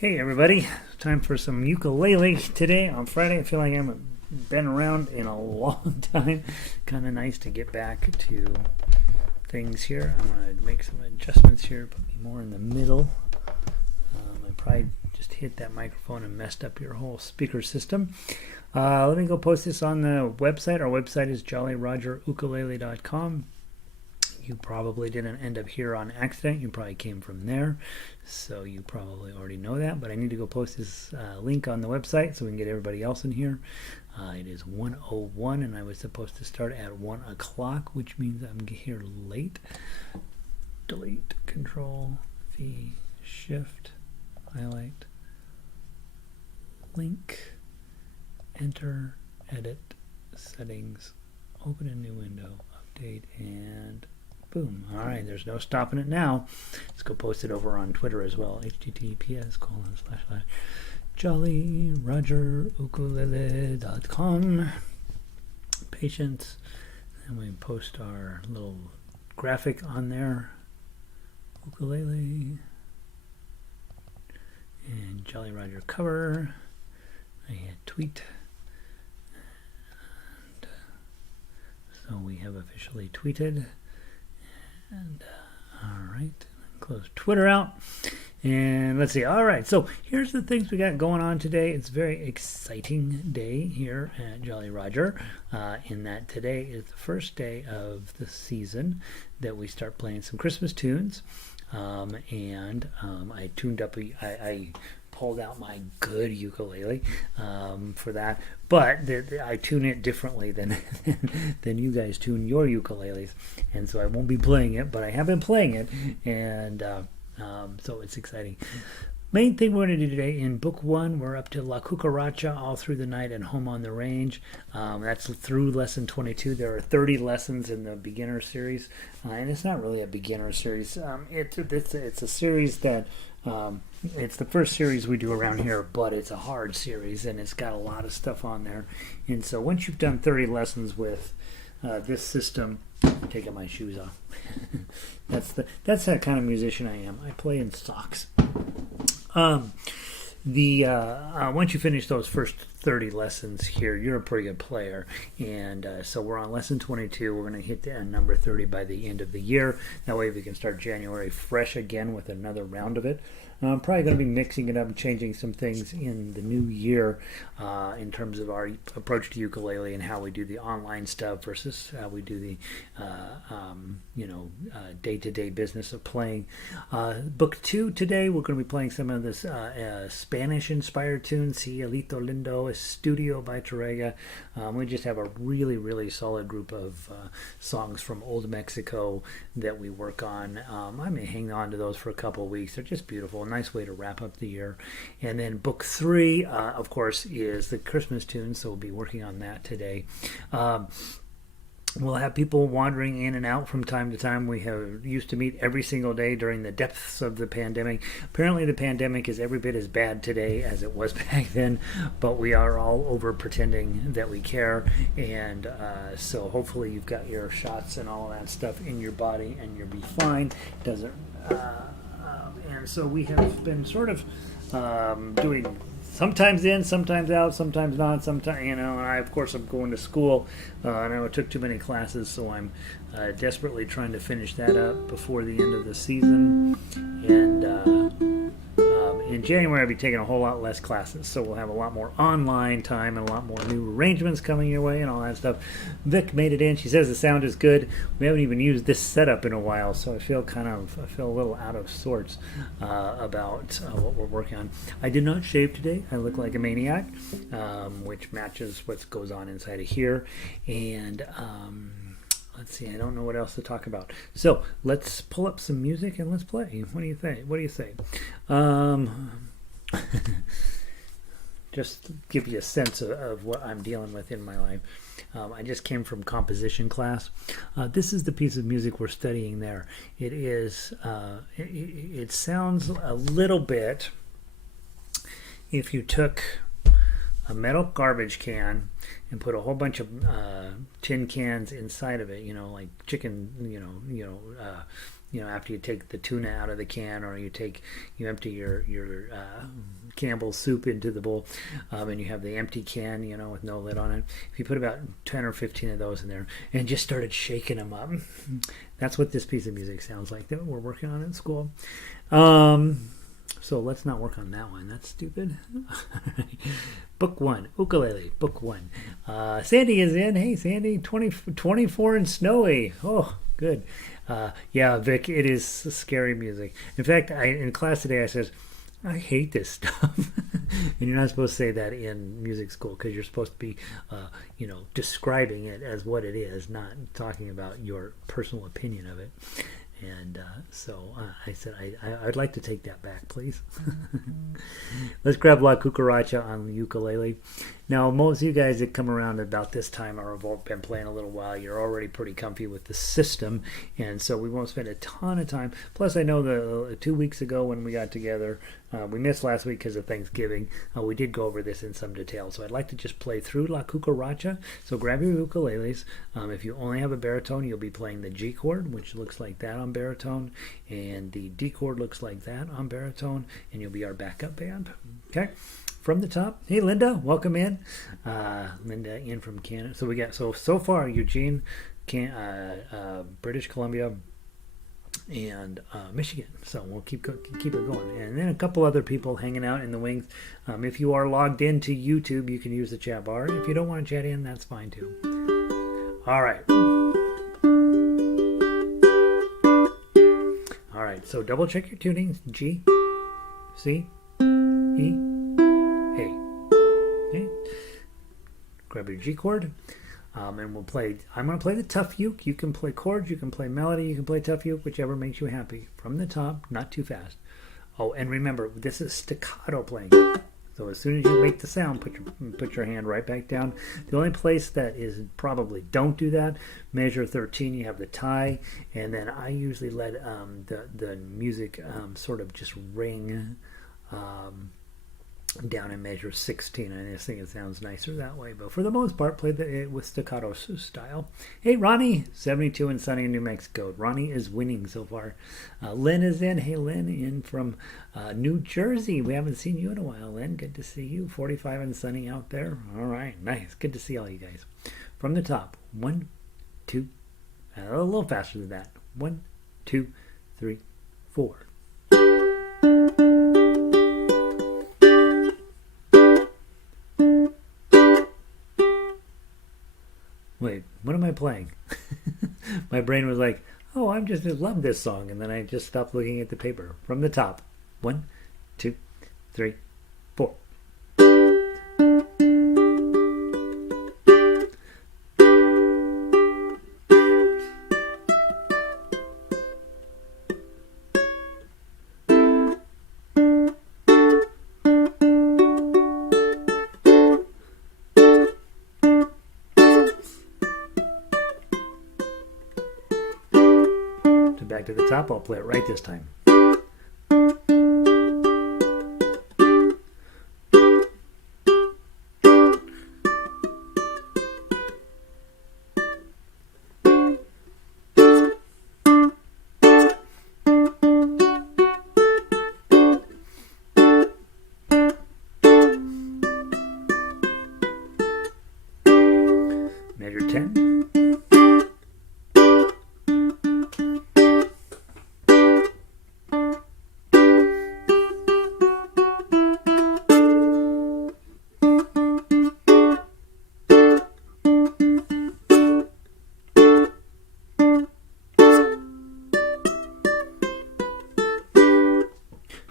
Hey everybody, time for some ukulele today on Friday. I feel like I haven't been around in a long time. Kind of nice to get back to things here. I'm going to make some adjustments here, put me more in the middle. I probably just hit that microphone and messed up your whole speaker system. Let me go post this on the website. Our website is jollyrogerukulele.com. You probably didn't end up here on accident. You probably came from there, so you probably already know that. But I need to go post this link on the website so we can get everybody else in here. It is 1:01, and I was supposed to start at 1 o'clock, which means I'm here late. Delete, Control, V, Shift, highlight, link, enter, edit, settings, open a new window, update, and boom. All right, there's no stopping it now. Let's go post it over on Twitter as well. https://jollyrogerukulele.com. Patience. And we post our little graphic on there. Ukulele. And Jolly Roger cover. I hit tweet. And so we have officially tweeted. And all right, close Twitter out, and let's see. All right, so here's the things we got going on today. It's a very exciting day here at Jolly Roger, in that today is the first day of the season that we start playing some Christmas tunes. I tuned up. I pulled out my good ukulele for that, but I tune it differently than you guys tune your ukuleles, and so I won't be playing it, but I have been playing it, and so it's exciting. Main thing we're going to do today in book 1, we're up to La Cucaracha, All Through the Night, and Home on the Range. That's through lesson 22. There are 30 lessons in the beginner series, and it's not really a beginner series. It's a series that it's the first series we do around here, but it's a hard series, and it's got a lot of stuff on there. And so once you've done 30 lessons with this system, I'm taking my shoes off. That's that kind of musician I am. I play in socks. Once you finish those first 30 lessons here, you're a pretty good player, and so we're on lesson 22. We're going to hit number 30 by the end of the year. That way we can start January fresh again with another round of it. I'm probably going to be mixing it up and changing some things in the new year in terms of our approach to ukulele and how we do the online stuff versus how we do the day-to-day business of playing. Book 2 today, we're going to be playing some of this Spanish-inspired tunes, Cielito Lindo, Estudio by Tárrega. We just have a really, really solid group of songs from Old Mexico that we work on. I may hang on to those for a couple of weeks. They're just beautiful. Nice way to wrap up the year. And then book 3, of course, is the Christmas tunes, so we'll be working on that today. We'll have people wandering in and out from time to time. We have used to meet every single day during the depths of the pandemic. Apparently the pandemic is every bit as bad today as it was back then, but we are all over pretending that we care, and so hopefully you've got your shots and all of that stuff in your body and you'll be fine. It doesn't and so we have been sort of doing sometimes in, sometimes out, sometimes not, sometimes, and I, of course, I'm going to school, and I took too many classes, so I'm desperately trying to finish that up before the end of the season, and in January I'll be taking a whole lot less classes, so we'll have a lot more online time and a lot more new arrangements coming your way and all that stuff. Vic made it in. She says the sound is good. We haven't even used this setup in a while, so I feel a little out of sorts about what we're working on. I did not shave today. I look like a maniac, which matches what goes on inside of here, and let's see, I don't know what else to talk about. So let's pull up some music and let's play. What do you think? What do you say? Just to give you a sense of what I'm dealing with in my life. I just came from composition class. This is the piece of music we're studying there. It is. It sounds a little bit. If you took a metal garbage can and put a whole bunch of tin cans inside of it, like chicken, after you take the tuna out of the can, or you empty your Campbell's soup into the bowl, and you have the empty can, with no lid on it. If you put about 10 or 15 of those in there and just started shaking them up, that's what this piece of music sounds like that we're working on in school. So let's not work on that one. That's stupid. Book 1, ukulele, book 1. Sandy is in. Hey, Sandy, 24 and snowy. Oh, good. Yeah, Vic, it is scary music. In fact, in class today I said, I hate this stuff. And you're not supposed to say that in music school, because you're supposed to be, describing it as what it is, not talking about your personal opinion of it. And so I said, I'd like to take that back, please. Let's grab La Cucaracha on the ukulele. Now, most of you guys that come around about this time or have been playing a little while, you're already pretty comfy with the system, and so we won't spend a ton of time. Plus, I know the 2 weeks ago when we got together, we missed last week because of Thanksgiving. We did go over this in some detail, so I'd like to just play through La Cucaracha. So grab your ukuleles. If you only have a baritone, you'll be playing the G chord, which looks like that on baritone, and the D chord looks like that on baritone, and you'll be our backup band. Okay? From the top, hey Linda, welcome in. Linda in from Canada. So we got so far Eugene, British Columbia, and Michigan. So we'll keep it going, and then a couple other people hanging out in the wings. If you are logged into YouTube, you can use the chat bar. If you don't want to chat in, that's fine too. All right. All right. So double check your tunings. G, C, E. Okay. Grab your G chord, and we'll play. I'm going to play the tough uke. You can play chords, you can play melody, you can play tough uke, whichever makes you happy. From the top, not too fast. Oh, and remember, this is staccato playing. So as soon as you make the sound, put your hand right back down. The only place that is probably don't do that. Measure 13. You have the tie, and then I usually let the music sort of just ring. Down in measure 16. I just think it sounds nicer that way, but for the most part, play it with staccato style. Hey Ronnie, 72 and sunny in New Mexico. Ronnie is winning so far. Lynn is in. Hey Lynn, in from New Jersey. We haven't seen you in a while, Lynn. Good to see you. 45 and sunny out there. All right, nice. Good to see all you guys. From the top, 1, 2, a little faster than that. 1, 2, 3, 4. Wait, what am I playing? My brain was like, oh, I just love this song. And then I just stopped looking at the paper. From the top. 1, 2, 3, 4. Back to the top, I'll play it right this time. Measure 10.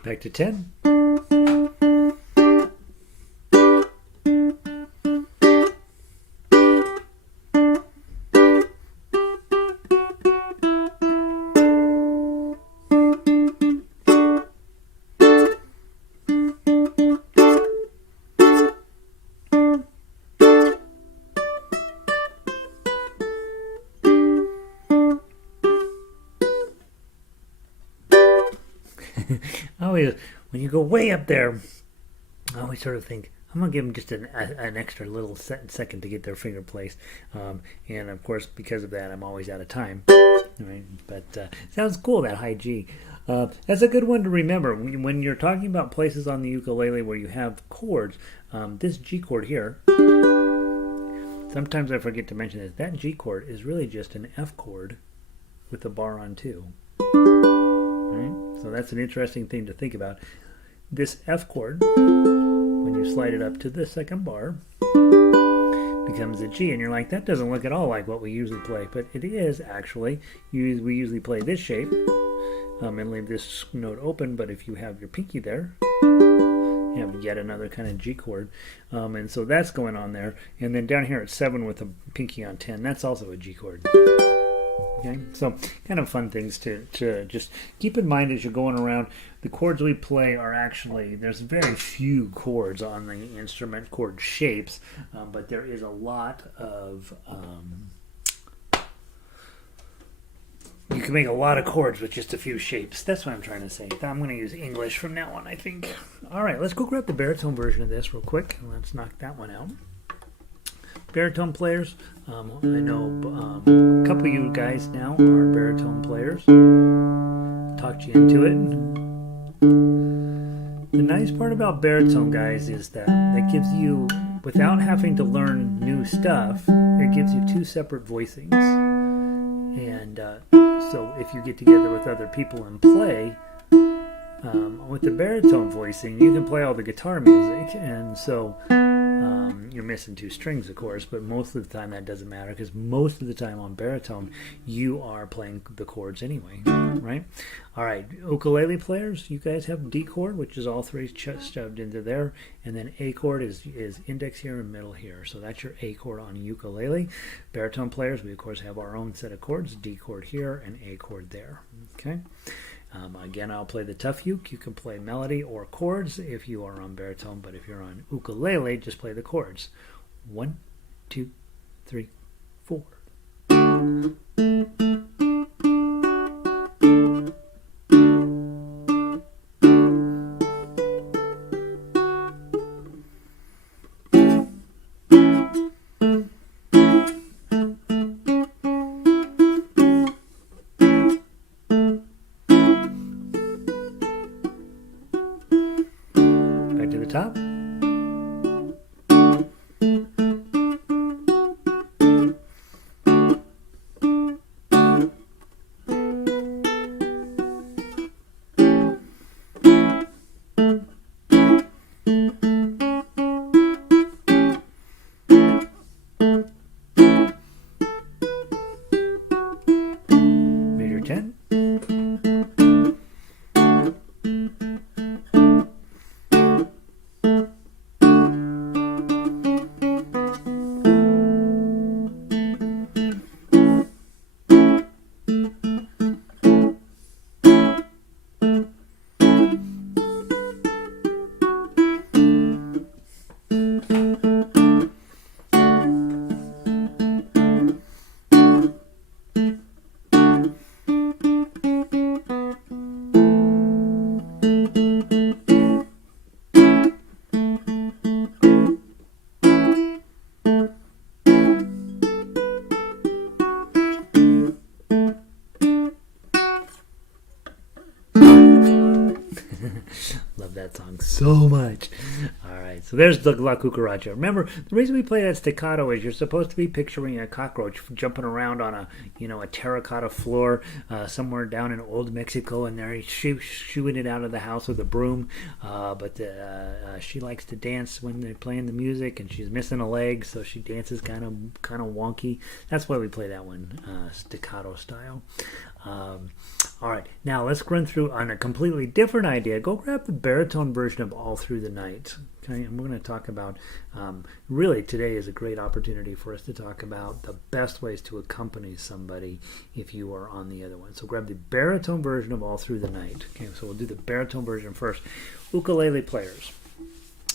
Back to 10. Always, when you go way up there, I always sort of think, I'm going to give them just an extra little second to get their finger placed. And of course, because of that, I'm always out of time. right? But sounds cool, that high G. That's a good one to remember when you're talking about places on the ukulele where you have chords. This G chord here, sometimes I forget to mention this, that G chord is really just an F chord with a bar on 2. Right? So that's an interesting thing to think about. This F chord, when you slide it up to the second bar, becomes a G, and you're like, that doesn't look at all like what we usually play, but it is actually. We usually play this shape and leave this note open, but if you have your pinky there, you have yet another kind of G chord, and so that's going on there. And then down here at 7 with a pinky on 10, that's also a G chord. Okay, so kind of fun things to just keep in mind as you're going around. The chords we play are actually, there's very few chords on the instrument chord shapes, but there is a lot of, you can make a lot of chords with just a few shapes. That's what I'm trying to say. I'm going to use English from now on, I think. All right, let's go grab the baritone version of this real quick. Let's knock that one out. Baritone players, I know a couple of you guys now are baritone players. Talked you into it. The nice part about baritone, guys, is that it gives you, without having to learn new stuff, it gives you 2 separate voicings. And so if you get together with other people and play, with the baritone voicing, you can play all the guitar music, and so you're missing 2 strings, of course, but most of the time that doesn't matter, because most of the time on baritone you are playing the chords anyway, right? All right, ukulele players, you guys have D chord, which is all 3 shoved into there, and then A chord is index here and middle here, so that's your A chord on ukulele. Baritone players, we of course have our own set of chords, D chord here and A chord there. Okay. Again, I'll play the tough uke. You can play melody or chords if you are on baritone, but if you're on ukulele, just play the chords. 1, 2, 3, 4. To the top. Major 10. Love that song so much. All right, so there's the La Cucaracha. Remember, the reason we play that staccato is you're supposed to be picturing a cockroach jumping around on a terracotta floor somewhere down in old Mexico, and they're shooing it out of the house with a broom. But she likes to dance when they're playing the music, and she's missing a leg, so she dances kind of wonky. That's why we play that one staccato style. All right, now let's run through on a completely different idea. Go grab the baritone version of All Through the Night. Okay, and we're going to talk about, really today is a great opportunity for us to talk about the best ways to accompany somebody if you are on the other one. So grab the baritone version of All Through the Night. Okay, so we'll do the baritone version first. Ukulele players,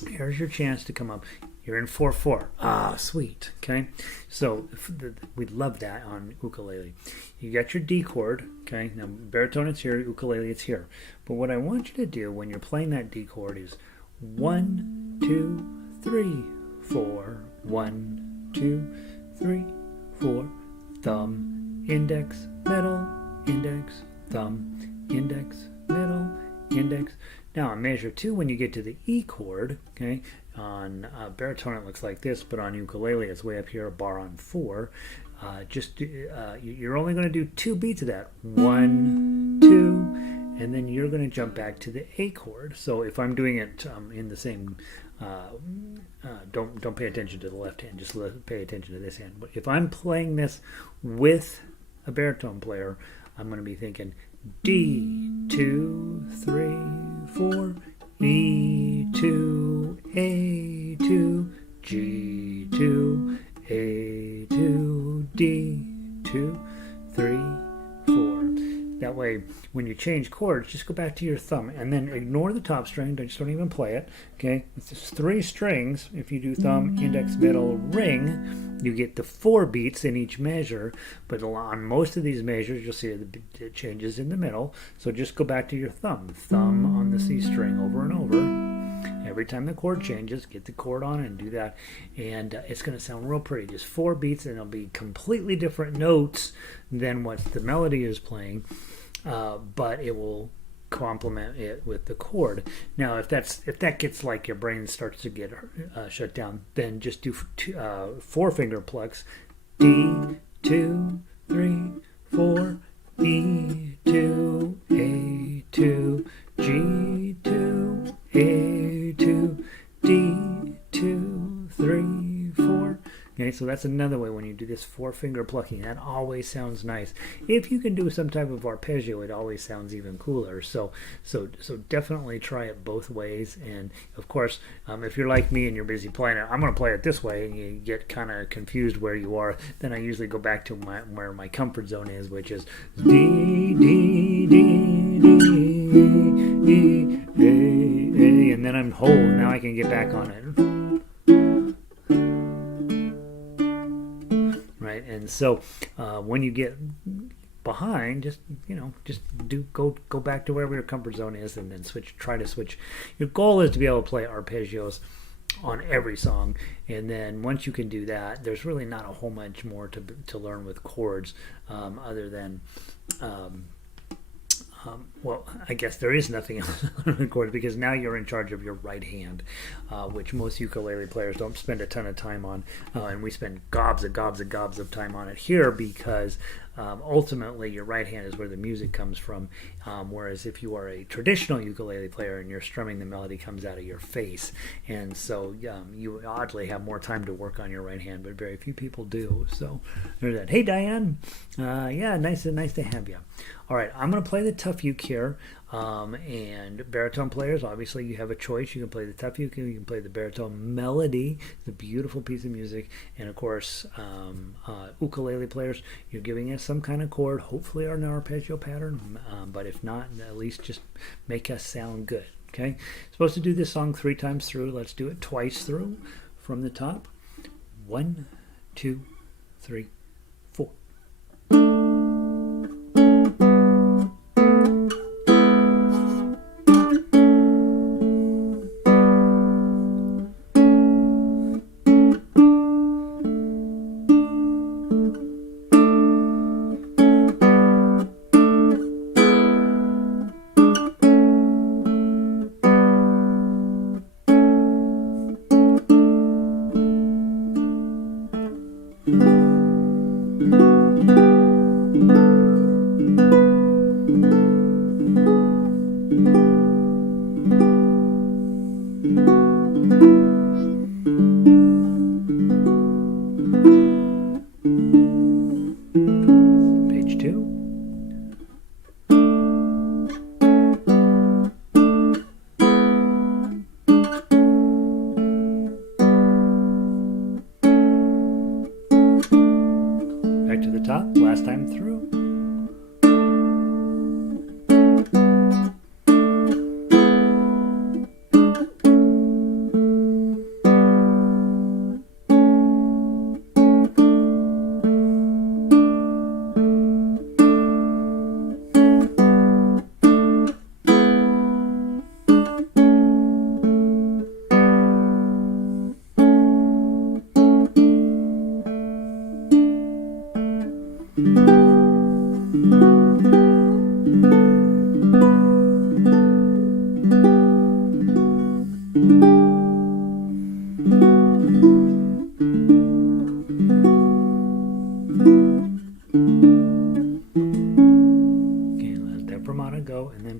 here's your chance to come up. You're in 4/4. Ah, sweet. Okay, so we'd love that on ukulele. You got your D chord. Okay, now baritone it's here, ukulele it's here. But what I want you to do when you're playing that D chord is 1, 2, 3, 4. 1, 2, 3, 4. Thumb, index, middle, index, thumb, index, middle, index. Now on measure 2, when you get to the E chord, okay, on baritone it looks like this, but on ukulele it's way up here, a bar on 4. You're only going to do 2 beats of that. 1, 2, and then you're going to jump back to the A chord. So if I'm doing it in the same, don't pay attention to the left hand, just pay attention to this hand. But if I'm playing this with a baritone player, I'm going to be thinking D, 2, 3, 4, E, 2, A, 2, G, 2, A, 2, D, 2, 3, 4. That way, when you change chords, just go back to your thumb and then ignore the top string. Just don't even play it. Okay, it's just 3 strings. If you do thumb, index, middle, ring, you get the 4 beats in each measure. But on most of these measures, you'll see the changes in the middle. So just go back to your thumb. Thumb on the C string over and over. Every time the chord changes, get the chord on and do that. And it's going to sound real pretty. Just 4 beats, and it'll be completely different notes than what the melody is playing. But it will complement it with the chord. Now, if that gets like your brain starts to get shut down, then just do 4 finger plucks. D, 2, 3, 4, E, 2, A, 2, G, 2, A, 2, D, 2, 3, 4. Okay, so that's another way when you do this 4 finger plucking. That always sounds nice. If you can do some type of arpeggio, it always sounds even cooler. So definitely try it both ways. And of course, if you're like me and you're busy playing it, I'm going to play it this way, and you get kind of confused where you are. Then I usually go back to where my comfort zone is, which is D, D, D, D, E, A, and then I'm whole. Now I can get back on it. Right, and so when you get behind, just go back to wherever your comfort zone is, and then try to switch. Your goal is to be able to play arpeggios on every song, and then once you can do that, there's really not a whole much more to learn with chords, other than well, I guess there is nothing else on the chords, because now you're in charge of your right hand, which most ukulele players don't spend a ton of time on, and we spend gobs of time on it here, because ultimately your right hand is where the music comes from, whereas if you are a traditional ukulele player and you're strumming, the melody comes out of your face, and so you oddly have more time to work on your right hand, but very few people do. So there's that. Hey Diane, yeah, nice to have you. All right, I'm going to play the tough uke here, and baritone players, obviously you have a choice. You can play the tough uke, you can play the baritone melody. It's a beautiful piece of music, and of course ukulele players, you're giving us some kind of chord, hopefully an arpeggio pattern, but if not, at least just make us sound good. Okay, supposed to do this song 3 times through. Let's do it twice through from the top. 1, 2, 3, 4.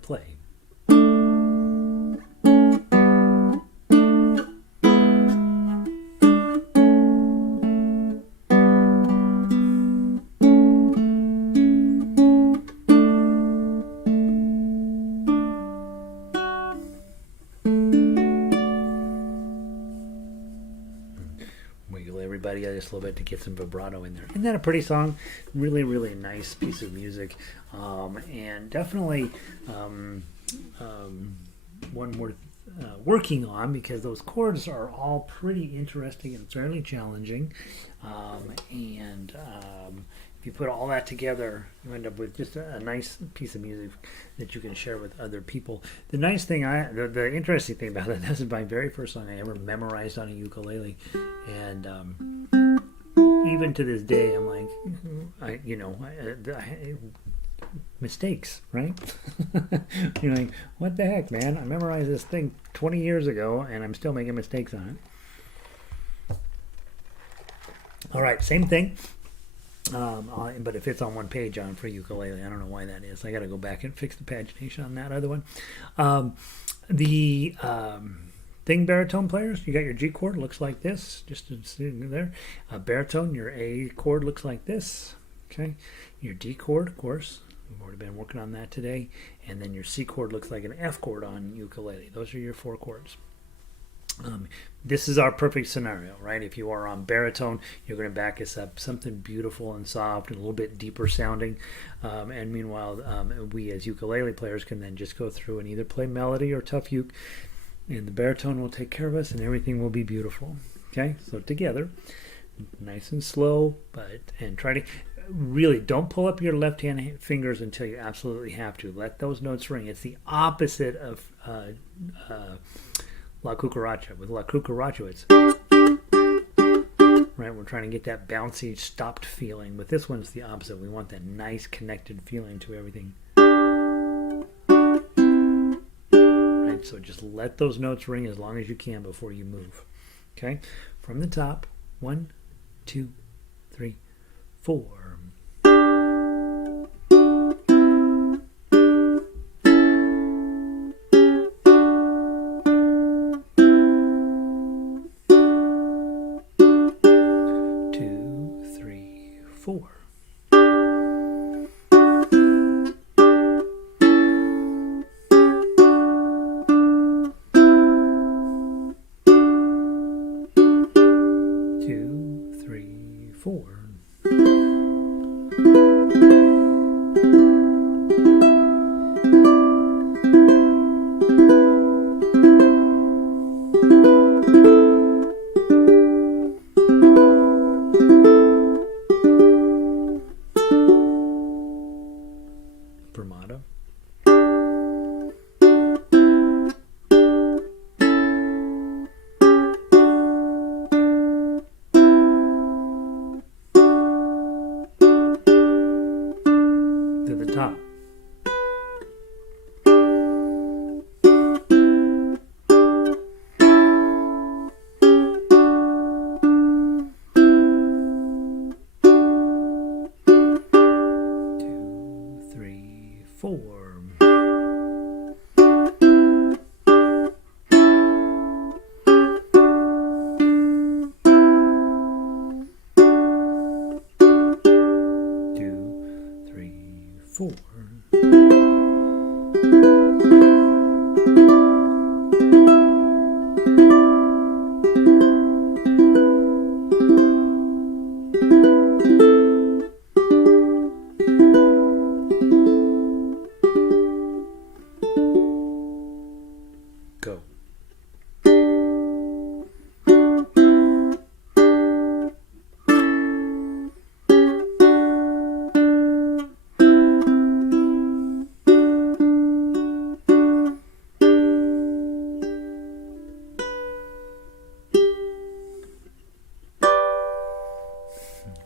play. Wiggle everybody just a little bit to get some vibrato in there. Isn't that a pretty song? Really, really nice piece of music, and definitely one worth working on, because those chords are all pretty interesting and fairly challenging, and if you put all that together, you end up with just a nice piece of music that you can share with other people. The nice thing, the interesting thing about it, this is my very first song I ever memorized on a ukulele, and even to this day, I'm like, mistakes, right? You're like, what the heck, man? I memorized this thing 20 years ago, and I'm still making mistakes on it. All right, same thing. But it fits on one page on for ukulele. I don't know why that is. I got to go back and fix the pagination on that other one. The thing baritone players, you got your G chord, looks like this, just sitting there. Baritone, your A chord looks like this. Okay, your D chord, of course, we've already been working on that today, and then your C chord looks like an F chord on ukulele. Those are your 4 chords. This is our perfect scenario, right? If you are on baritone, you're going to back us up something beautiful and soft and a little bit deeper sounding. And meanwhile, we as ukulele players can then just go through and either play melody or tough uke, and the baritone will take care of us and everything will be beautiful. Okay, so together, nice and slow, and try to really don't pull up your left hand fingers until you absolutely have to. Let those notes ring. It's the opposite of La Cucaracha. With La Cucaracha, it's right. We're trying to get that bouncy, stopped feeling. With this one, it's the opposite. We want that nice, connected feeling to everything. Right. So just let those notes ring as long as you can before you move. Okay. From the top, 1, 2, 3, 4. 4. Bravado. To the top.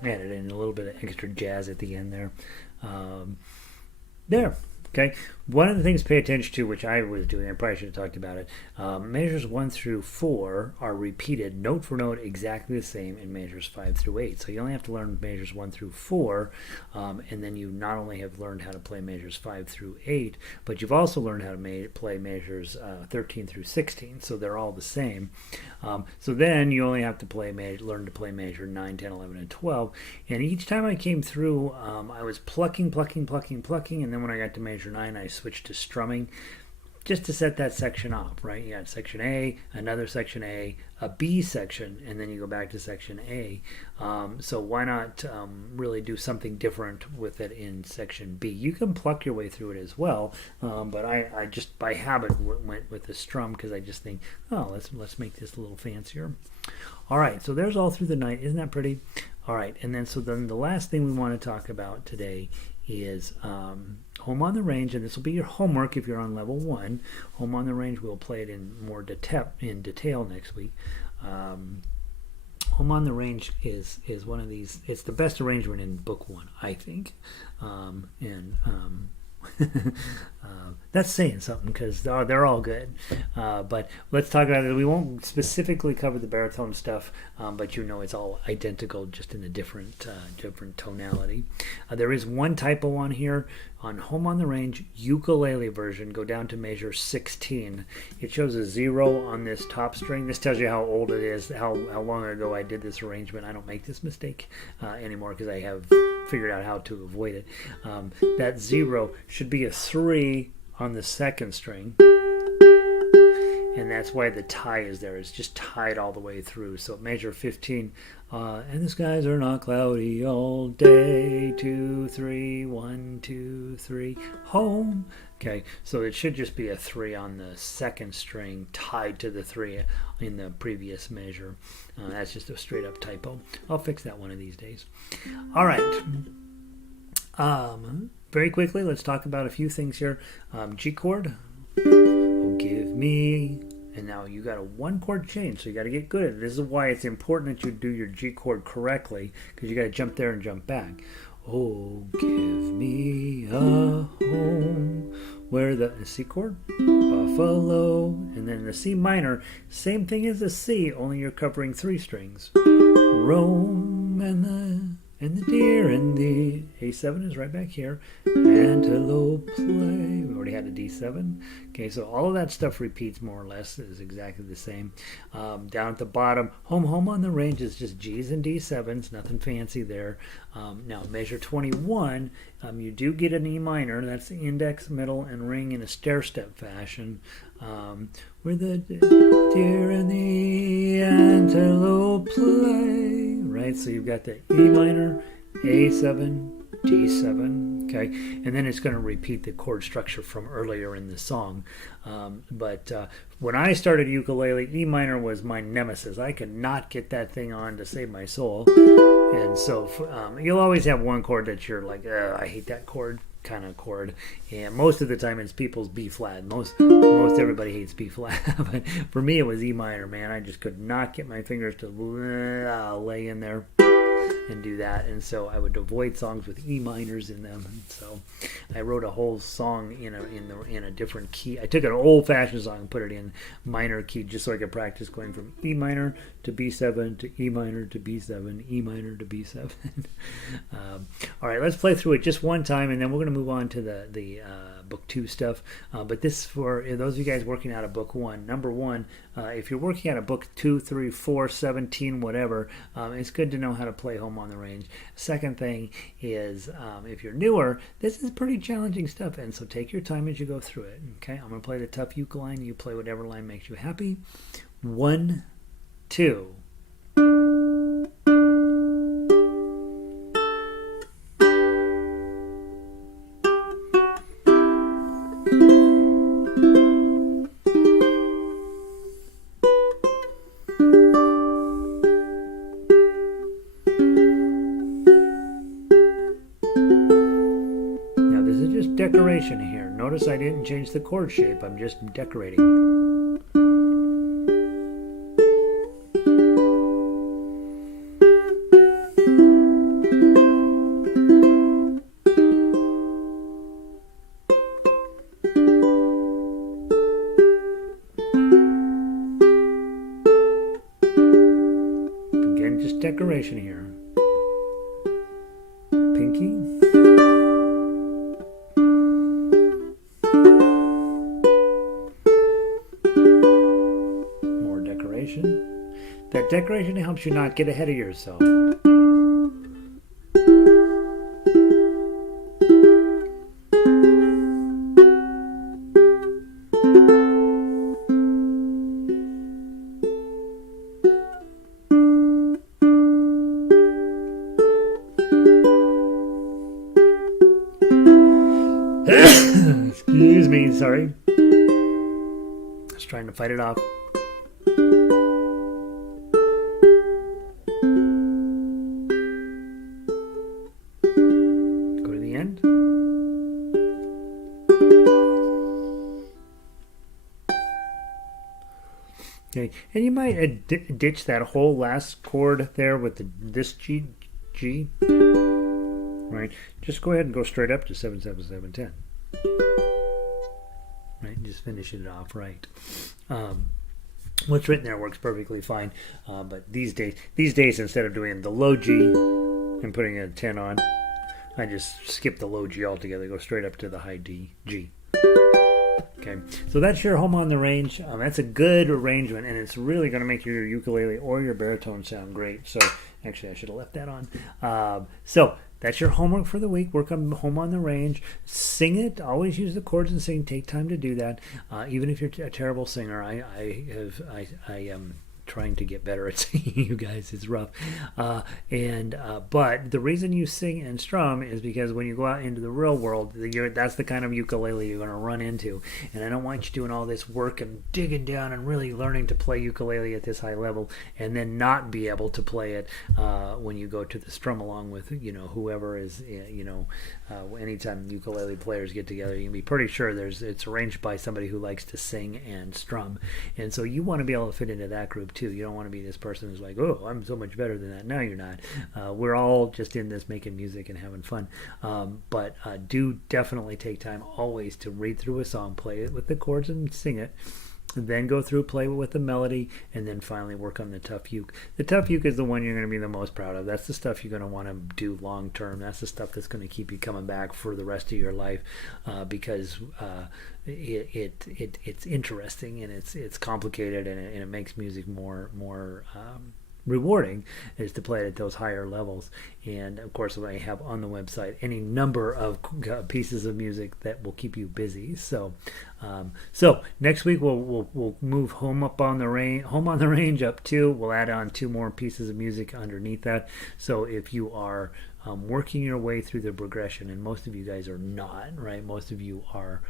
Added in a little bit of extra jazz at the end there. Okay, One of the things to pay attention to, which I was doing, I probably should have talked about it, measures 1 through 4 are repeated note for note exactly the same in measures 5 through 8. So you only have to learn measures 1 through 4, and then you not only have learned how to play measures 5 through 8, but you've also learned how to play measures 13 through 16. So they're all the same. So then you only have to learn to play measure 9, 10, 11, and 12. And each time I came through, I was plucking, and then when I got to measure 9, I switched to strumming just to set that section up, right? You got section A, another section A, a B section, and then you go back to section A. So why not really do something different with it in section B? You can pluck your way through it as well, but I just by habit went with the strum because I just think, oh, let's make this a little fancier. All right, so there's All Through the Night. Isn't that pretty? All right, and then the last thing we want to talk about today is Home on the Range, and this will be your homework if you're on level 1. Home on the Range, we'll play it in more detail next week. Home on the Range is one of these. It's the best arrangement in book 1, I think, that's saying something because they're all good. But let's talk about it. We won't specifically cover the baritone stuff, but you know it's all identical, just in a different tonality. There is one typo on here. On Home on the Range ukulele version, go down to measure 16. It shows a 0 on this top string. This tells you how old it is, how long ago I did this arrangement. I don't make this mistake anymore because I have figured out how to avoid it. That 0 should be a 3 on the second string, and that's why the tie is there. It's just tied all the way through. So measure 15, and the skies are not cloudy all day, 2, 3, 1, 2, 3, home. Okay, so it should just be a 3 on the second string tied to the 3 in the previous measure. That's just a straight up typo. I'll fix that one of these days. All right. Very quickly, let's talk about a few things here. G chord. Oh, give me. And now you got a 1 chord change, so you got to get good at it. This is why it's important that you do your G chord correctly, because you got to jump there and jump back. Oh, give me a home where the C chord, buffalo, and then the C minor, same thing as the C, only you're covering 3 strings. Rome and the deer and the A7 is right back here. Antelope play. We already had a D7. Okay, so all of that stuff repeats more or less. Is exactly the same. Down at the bottom, home on the range is just G's and D7s. Nothing fancy there. Now measure 21. You do get an E minor. That's the index, middle, and ring in a stair-step fashion. Where the deer and the antelope play. Right, so you've got the E minor, A7, D7, okay, and then it's going to repeat the chord structure from earlier in the song. But when I started ukulele, E minor was my nemesis. I could not get that thing on to save my soul, and so you'll always have one chord that you're like, I hate that chord. Kind of chord, and most of the time it's people's B flat. Most everybody hates B flat, but for me it was E minor. Man, I just could not get my fingers to lay in there and do that, and so I would avoid songs with E minors in them. And so I wrote a whole song in a different key. I took an old-fashioned song and put it in minor key just so I could practice going from E minor to B7 to E minor to B7, E minor to B7. All right, let's play through it just one time, and then we're going to move on to the book 2 stuff. But this for those of you guys working out of book 1. Number 1, if you're working out of book 2, 3, 4, 17, whatever, it's good to know how to play Home on the Range. Second thing is, if you're newer, this is pretty challenging stuff, and so take your time as you go through it. Okay, I'm going to play the tough uke line. You play whatever line makes you happy. 1, 2. Decoration here. Notice I didn't change the chord shape. I'm just decorating. decoration here. Pinky. More decoration. That decoration helps you not get ahead of yourself. Excuse me, sorry. Just trying to fight it off. Go to the end. Okay, and you might ditch that whole last chord there with this G. Right, just go ahead and go straight up to 7, 7, 7, 10. Right, just finishing it off right. What's written there works perfectly fine, but these days instead of doing the low G and putting a 10 on, I just skip the low G altogether, go straight up to the high D, G. Okay, so that's your Home on the Range. That's a good arrangement, and it's really going to make your ukulele or your baritone sound great. So actually, I should have left that on. So that's your homework for the week. Work on Home on the Range. Sing it. Always use the chords and sing. Take time to do that. Even if you're a terrible singer, I am trying to get better at singing, you guys. It's rough. But the reason you sing and strum is because when you go out into the real world, that's the kind of ukulele you're going to run into. And I don't want you doing all this work and digging down and really learning to play ukulele at this high level and then not be able to play it when you go to the strum along with, whoever is, anytime ukulele players get together, you can be pretty sure it's arranged by somebody who likes to sing and strum. And so you want to be able to fit into that group too. You don't want to be this person who's like, oh, I'm so much better than that. No, you're not. We're all just in this making music and having fun. But do definitely take time always to read through a song, play it with the chords and sing it. Then go through, play with the melody, and then finally work on the tough uke. The tough uke is the one you're going to be the most proud of. That's the stuff you're going to want to do long term. That's the stuff that's going to keep you coming back for the rest of your life because it's interesting and it's complicated and it makes music more rewarding is to play it at those higher levels. And of course, I have on the website any number of pieces of music that will keep you busy. So next week we'll move Home on the Range up 2. We'll add on 2 more pieces of music underneath that. So if you are working your way through the progression, and most of you guys are not, right? Most of you are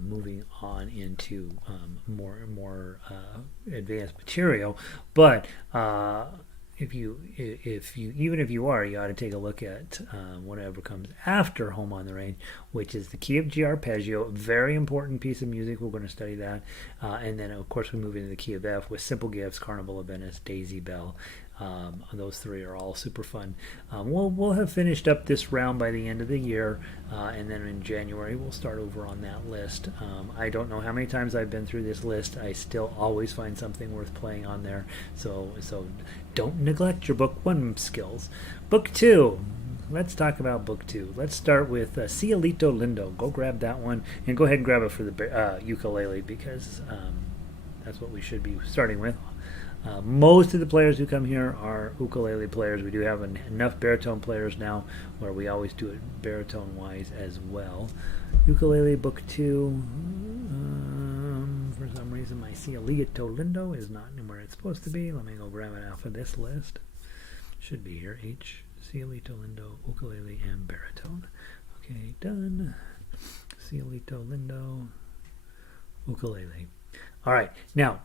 moving on into more advanced material, but if you are, you ought to take a look at whatever comes after Home on the Range, which is the key of G arpeggio. Very important piece of music. We're going to study that, and then of course we move into the key of F with Simple Gifts, Carnival of Venice, Daisy Bell. Those 3 are all super fun. We'll have finished up this round by the end of the year, and then in January we'll start over on that list. I don't know how many times I've been through this list. I still always find something worth playing on there. So don't neglect your Book 1 skills. Book 2. Let's talk about Book 2. Let's start with Cielito Lindo. Go grab that one, and go ahead and grab it for the ukulele because that's what we should be starting with. Most of the players who come here are ukulele players. We do have enough baritone players now where we always do it baritone-wise as well. Ukulele Book 2. For some reason, my Cielito Lindo is not where it's supposed to be. Let me go grab it off of this list. Should be here. H. Cielito Lindo, ukulele, and baritone. Okay, done. Cielito Lindo, ukulele. All right, now,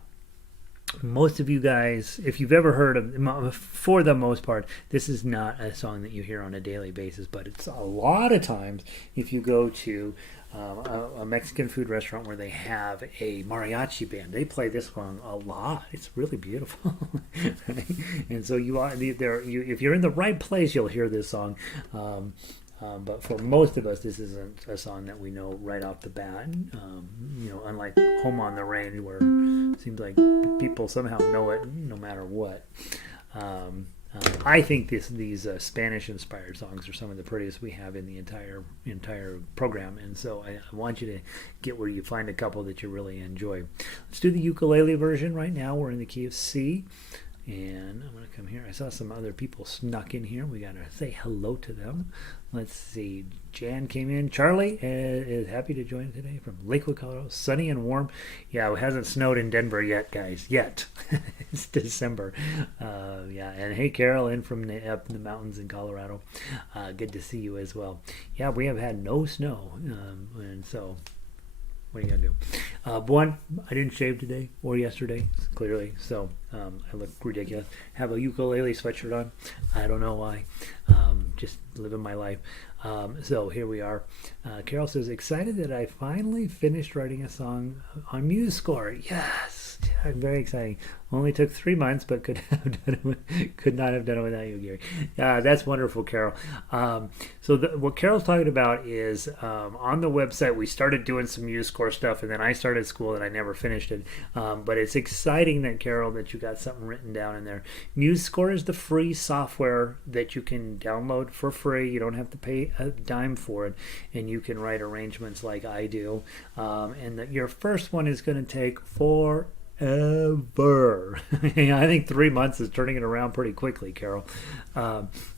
most of you guys, if you've ever heard of, for the most part, this is not a song that you hear on a daily basis, but it's a lot of times if you go to a Mexican food restaurant where they have a mariachi band, they play this song a lot. It's really beautiful. Right? And so if you're in the right place, you'll hear this song. But for most of us, this isn't a song that we know right off the bat. Unlike Home on the Range, where it seems like people somehow know it no matter what. I think these Spanish-inspired songs are some of the prettiest we have in the entire program, and so I want you to get where you find a couple that you really enjoy. Let's do the ukulele version right now. We're in the key of C, and I'm going to come here. I saw some other people snuck in here. We got to say hello to them. Let's see. Jan came in. Charlie is happy to join today from Lakewood, Colorado. Sunny and warm. Yeah, it hasn't snowed in Denver yet, guys. Yet. It's December. Yeah, and hey, Carol, in from up in the mountains in Colorado. Good to see you as well. Yeah, we have had no snow, and so what are you gonna do? One, I didn't shave today or yesterday, clearly, so I look ridiculous. Have a ukulele sweatshirt on. I don't know why. Just living my life. So here we are. Carol says, excited that I finally finished writing a song on MuseScore. Yes, yeah, very exciting. Only took 3 months, but could not have done it without you, Gary. That's wonderful, Carol. So what Carol's talking about is on the website, we started doing some MuseScore stuff, and then I started school and I never finished it. But it's exciting that, Carol, that you got something written down in there. MuseScore is the free software that you can download for free. You don't have to pay a dime for it, and you can write arrangements like I do. And your first one is going to take forever. I think 3 months is turning it around pretty quickly, Carol.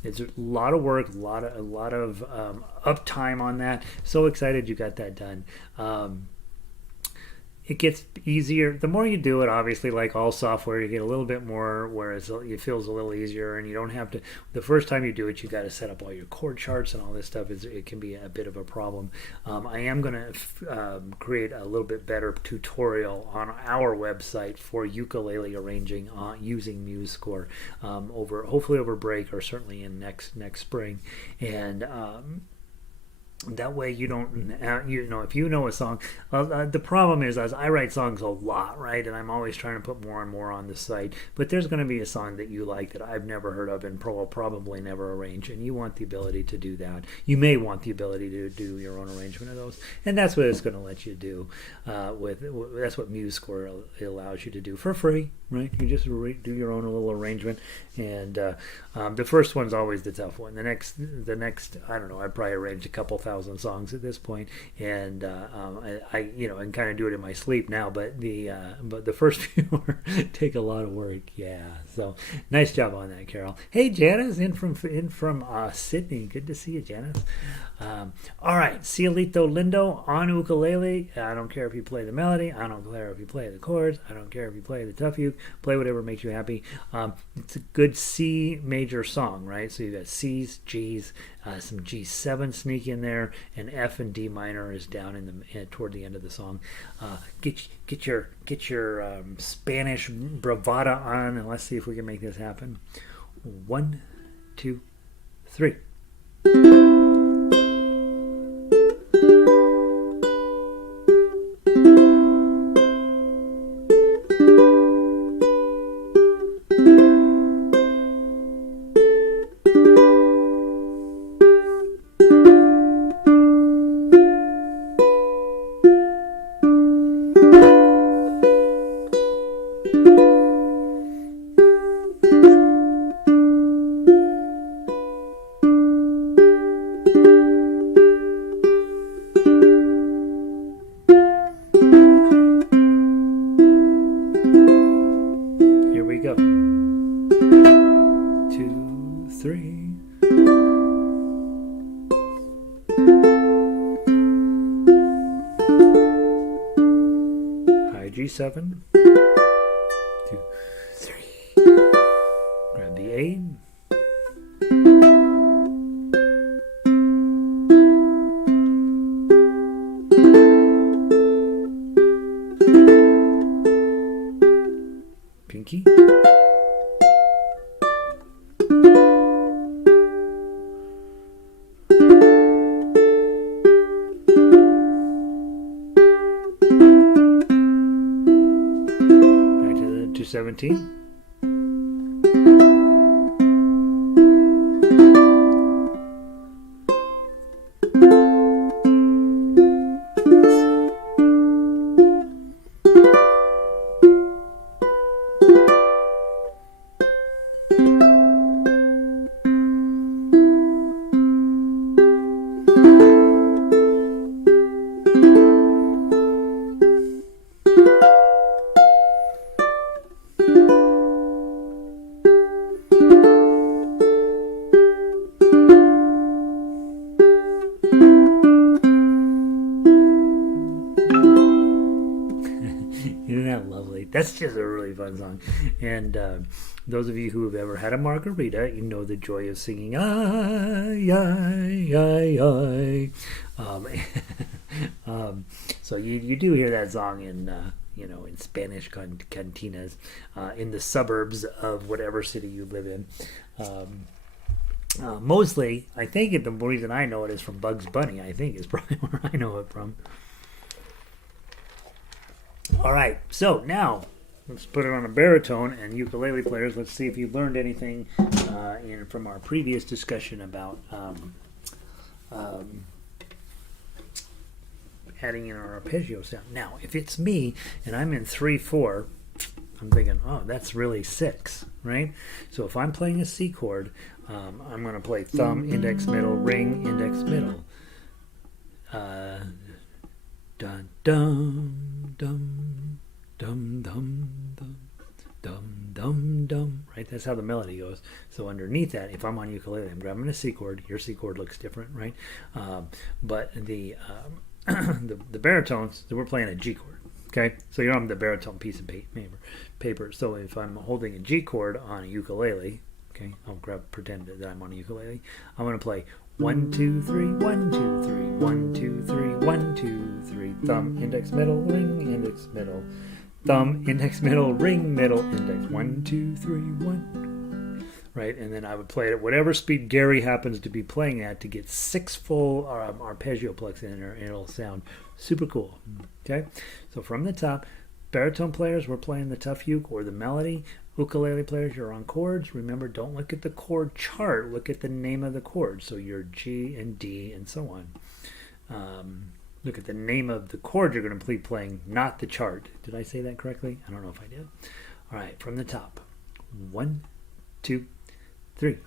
It's a lot of work, a lot of uptime on that. So excited you got that done. It gets easier. The more you do it, obviously, like all software, you get a little bit more where it feels a little easier, and you don't have to. The first time you do it, you got to set up all your chord charts and all this stuff. It can be a bit of a problem. I am going to create a little bit better tutorial on our website for ukulele arranging using MuseScore hopefully over break, or certainly in next spring, and that way you don't, if you know a song, the problem is, as I write songs a lot, right, and I'm always trying to put more and more on the site, but there's going to be a song that you like that I've never heard of and will probably never arrange, and you want the ability to do that. You may want the ability to do your own arrangement of those, and that's what it's going to let you do. That's what MuseScore allows you to do for free, right? You just do your own little arrangement, and the first one's always the tough one. The next, I don't know, I've probably arranged a couple thousand songs at this point, and I and kind of do it in my sleep now, but the first few take a lot of work. Yeah, so nice job on that, Carol. Hey, Janice, in from Sydney. Good to see you, Janice. All right, Cielito Lindo on ukulele. I don't care if you play the melody. I don't care if you play the chords. I don't care if you play the tough uke. Play whatever makes you happy. It's a good C major song, right? So you got C's, G's, some G7 sneak in there, and F and D minor is down toward the end of the song. Get your Spanish bravada on, and let's see if we can make this happen. 1, 2, 3. G7, 2, 3. Grab the A. Pinky. Back to the 217. Isn't that lovely? That's just a really fun song. And those of you who have ever had a margarita, you know the joy of singing "ay, ay, ay, ay." So you do hear that song in in Spanish cantinas in the suburbs of whatever city you live in. Mostly, I think the reason I know it is from Bugs Bunny. I think is probably where I know it from. All right, so now let's put it on a baritone, and ukulele players, let's see if you learned anything from our previous discussion about adding in our arpeggio sound. Now, if it's me and I'm in 3/4, I'm thinking, oh, that's really 6, right? So if I'm playing a C chord, I'm going to play thumb, index, middle, ring, index, middle. Dun dum dum dum dum dum dum dum dum. Right, that's how the melody goes. So underneath that, if I'm on ukulele, I'm grabbing a C chord. Your C chord looks different, right? But the the baritones, we're playing a G chord. Okay, so you're on the baritone piece of paper. So if I'm holding a G chord on a ukulele, okay, I'll pretend that I'm on a ukulele. I'm going to play 1, 2, 3, 1, 2, 3, 1, 2, 3, 1, 2, 3. Thumb, index, middle, ring, index, middle. Thumb, index, middle, ring, middle, index. 1, 2, 3, 1. Right, and then I would play it at whatever speed Gary happens to be playing at to get 6 full arpeggio plucks in there, and it'll sound super cool. Okay, so from the top, baritone players, we're playing the tough uke or the melody. Ukulele players, you're on chords. Remember, don't look at the chord chart. Look at the name of the chord. So your G and D and so on. Look at the name of the chord you're going to be playing, not the chart. Did I say that correctly? I don't know if I did. All right, from the top. 1, 2, 3.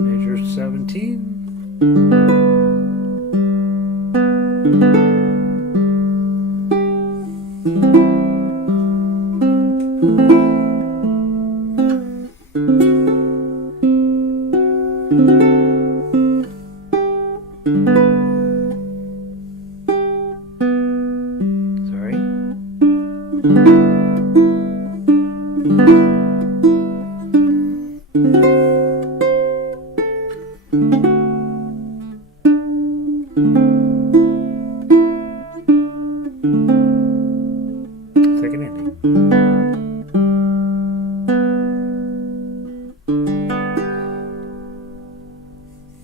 Measure 17. Second ending.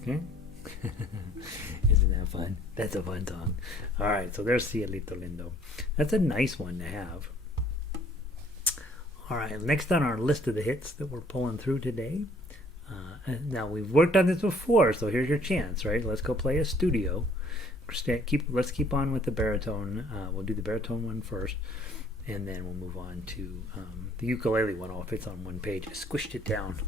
Okay. Isn't that fun? That's a fun song. All right, so there's Cielito Lindo. That's a nice one to have. All right, next on our list of the hits that we're pulling through today. Now, we've worked on this before, so here's your chance, right? Let's go play Estudio. Let's keep on with the baritone. We'll do the baritone one first, and then we'll move on to the ukulele one. All fits on one page. I squished it down.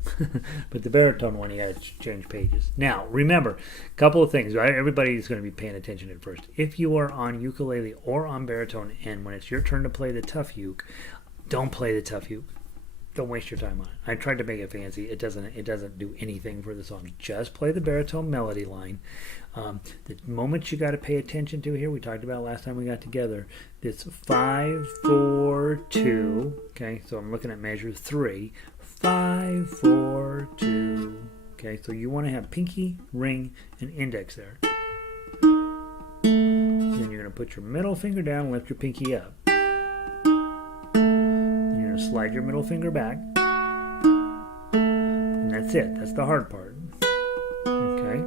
But the baritone one, you got to change pages. Now, remember, a couple of things. Right? Everybody's going to be paying attention at first. If you are on ukulele or on baritone, and when it's your turn to play the tough uke, don't play the tough uke. Don't waste your time on it. I tried to make it fancy. It doesn't do anything for the song. Just play the baritone melody line. The moments you got to pay attention to here, we talked about last time we got together, this 5, 4, 2, okay, so I'm looking at measure 3, 5, 4, 2, okay, so you want to have pinky, ring, and index there. Then you're going to put your middle finger down and lift your pinky up. Then you're going to slide your middle finger back. And that's it. That's the hard part. Okay?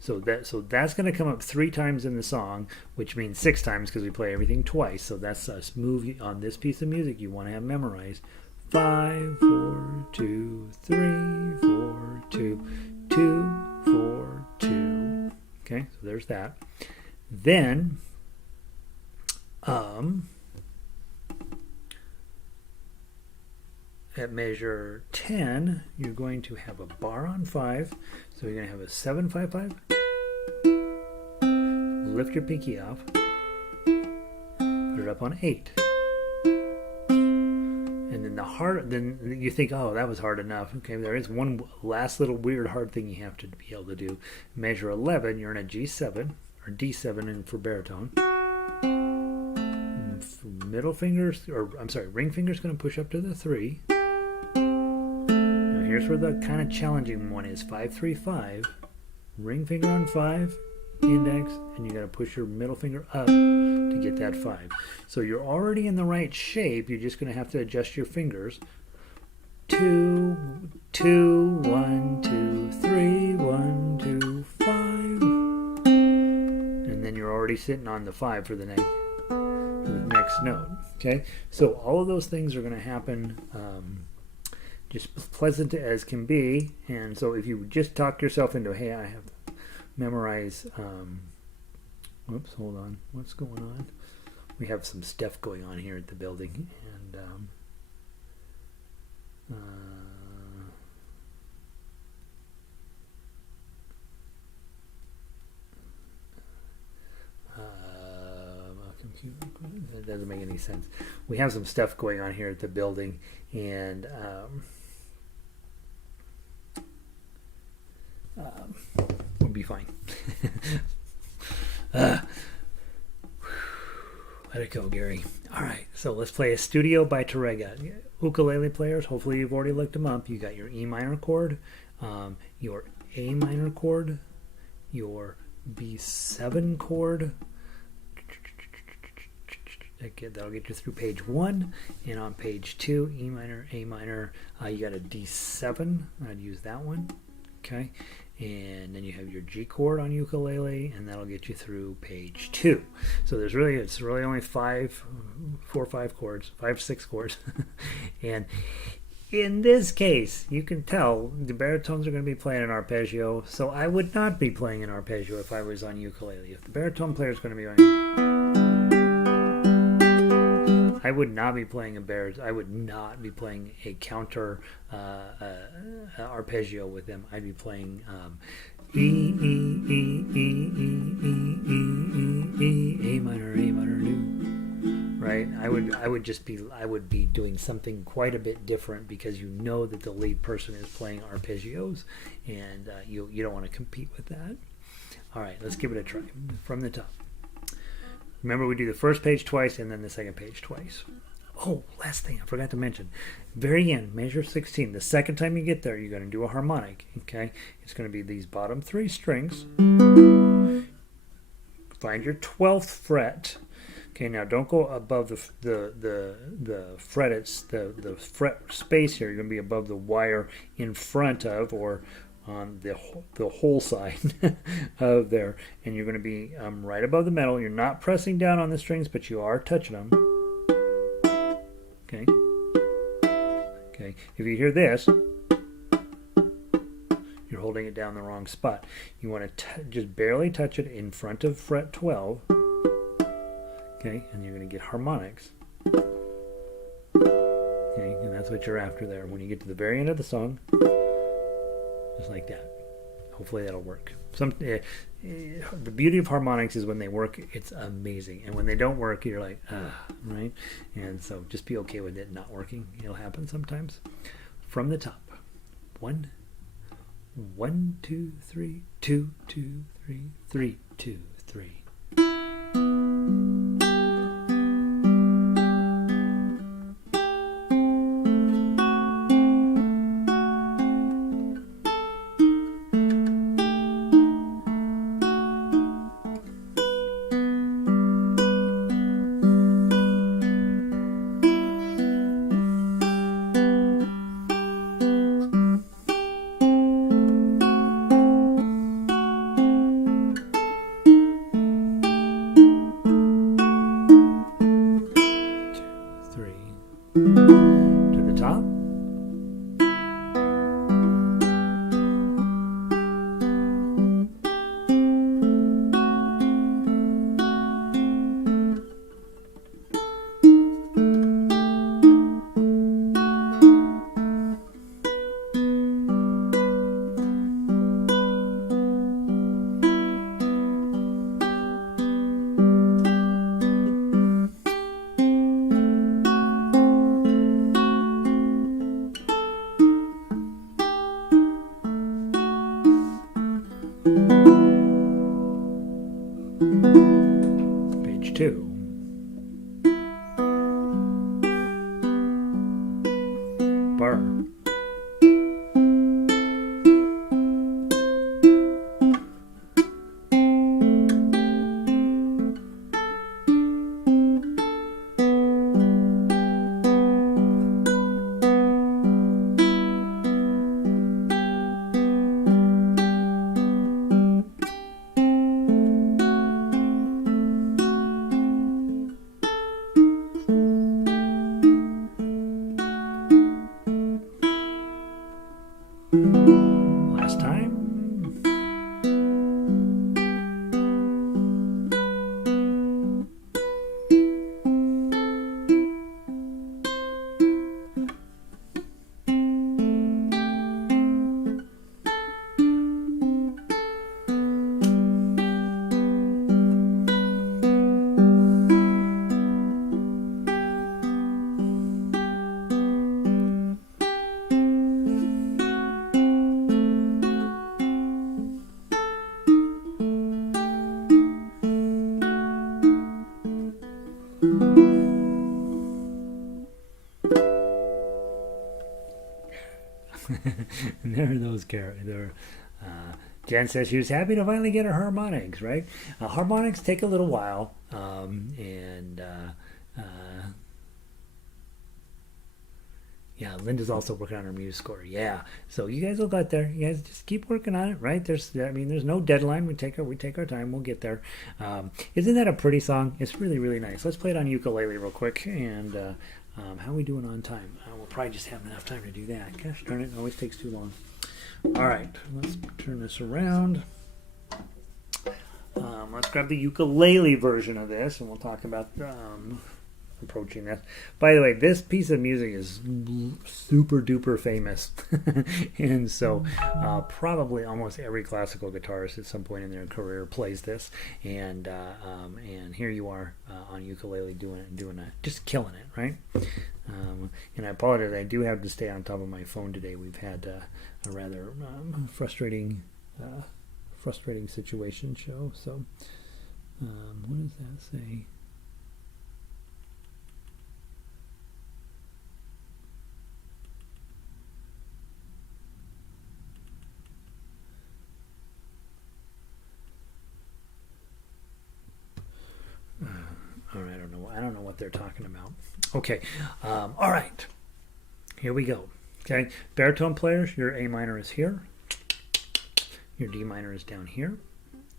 So that's going to come up 3 times in the song, which means 6 times because we play everything twice. So that's a move on this piece of music you want to have memorized. 5, 4, 2, 3, 4, 2, 2, 4, 2. Okay, so there's that. Then, at measure 10, you're going to have a bar on 5. So you're going to have a 7, 5, 5. Lift your pinky off. Put it up on 8. And then then you think, oh, that was hard enough. Okay, there is one last little weird hard thing you have to be able to do. Measure 11, you're in a G7 or D7 for baritone. Middle fingers, ring finger's going to push up to the 3. Now here's where the kind of challenging one is. 5, 3, 5. Ring finger on 5, index, and you got to push your middle finger up to get that 5. So you're already in the right shape. You're just going to have to adjust your fingers. 2, 2, 1, 2, 3, 1, 2, 5. And then you're already sitting on the 5 for the next note. Okay, so all of those things are going to happen just pleasant as can be. And so if you just talk yourself into, hey, I have to memorize, whoops, hold on, what's going on? We have some stuff going on here at the building, and that doesn't make any sense. We have some stuff going on here at the building, and we'll be fine. Let it go, Gary. All right, so let's play Estudio by Tárrega. Ukulele players, hopefully you've already looked them up. You got your E minor chord, your A minor chord, your B7 chord. That'll get you through page 1, and on page 2, E minor, A minor, you got a D7. I'd use that one. Okay, and then you have your G chord on ukulele, and that'll get you through page 2. So it's really only 5 chords, 5, 6 chords, and in this case, you can tell the baritones are going to be playing an arpeggio. So I would not be playing an arpeggio if I was on ukulele. If the baritone player is going to be on, I would not be playing I would not be playing a counter arpeggio with them. I'd be playing E, E, E, E, E, E, E, E, A minor, new. Right? I would be doing something quite a bit different, because you know that the lead person is playing arpeggios, and you don't want to compete with that. All right, let's give it a try from the top. Remember, we do the first page twice and then the second page twice. Oh, last thing I forgot to mention. Very end, measure 16. The second time you get there, you're going to do a harmonic. Okay, it's going to be these bottom 3 strings. Find your 12th fret. Okay, now don't go above the fret. It's the fret space here. You're going to be above the wire in front of, or on the whole side of there, and you're going to be right above the metal. You're not pressing down on the strings, but you are touching them. Okay. Okay. If you hear this, you're holding it down the wrong spot. You want to just barely touch it in front of fret 12. Okay, and you're going to get harmonics. Okay, and that's what you're after there. When you get to the very end of the song, just like that. Hopefully that'll work. The beauty of harmonics is when they work, it's amazing. And when they don't work, you're like, right? And so just be okay with it not working. It'll happen sometimes. From the top. 1, 1, 2, 3, 2, 2, 3. 3, 3, 2, 3. To the top. Page 2. Bar. Last time. And there are those characters. Jen says she was happy to finally get her harmonics, right? Harmonics take a little while, yeah, Linda's also working on her music score. Yeah, so you guys will get there. You guys just keep working on it, right? There's no deadline. We take our time. We'll get there. Isn't that a pretty song? It's really, really nice. Let's play it on ukulele real quick. And how are we doing on time? We'll probably just have enough time to do that. Gosh darn it, always takes too long. All right, let's turn this around. Let's grab the ukulele version of this, and we'll talk about approaching this. By the way, this piece of music is super duper famous, and so probably almost every classical guitarist at some point in their career plays this. And here you are on ukulele doing it, just killing it, right? And I apologize, I do have to stay on top of my phone today. We've had a rather frustrating situation show. So what does that say? All right, I don't know what they're talking about. Okay, all right, here we go. Okay, baritone players, your A minor is here. Your D minor is down here.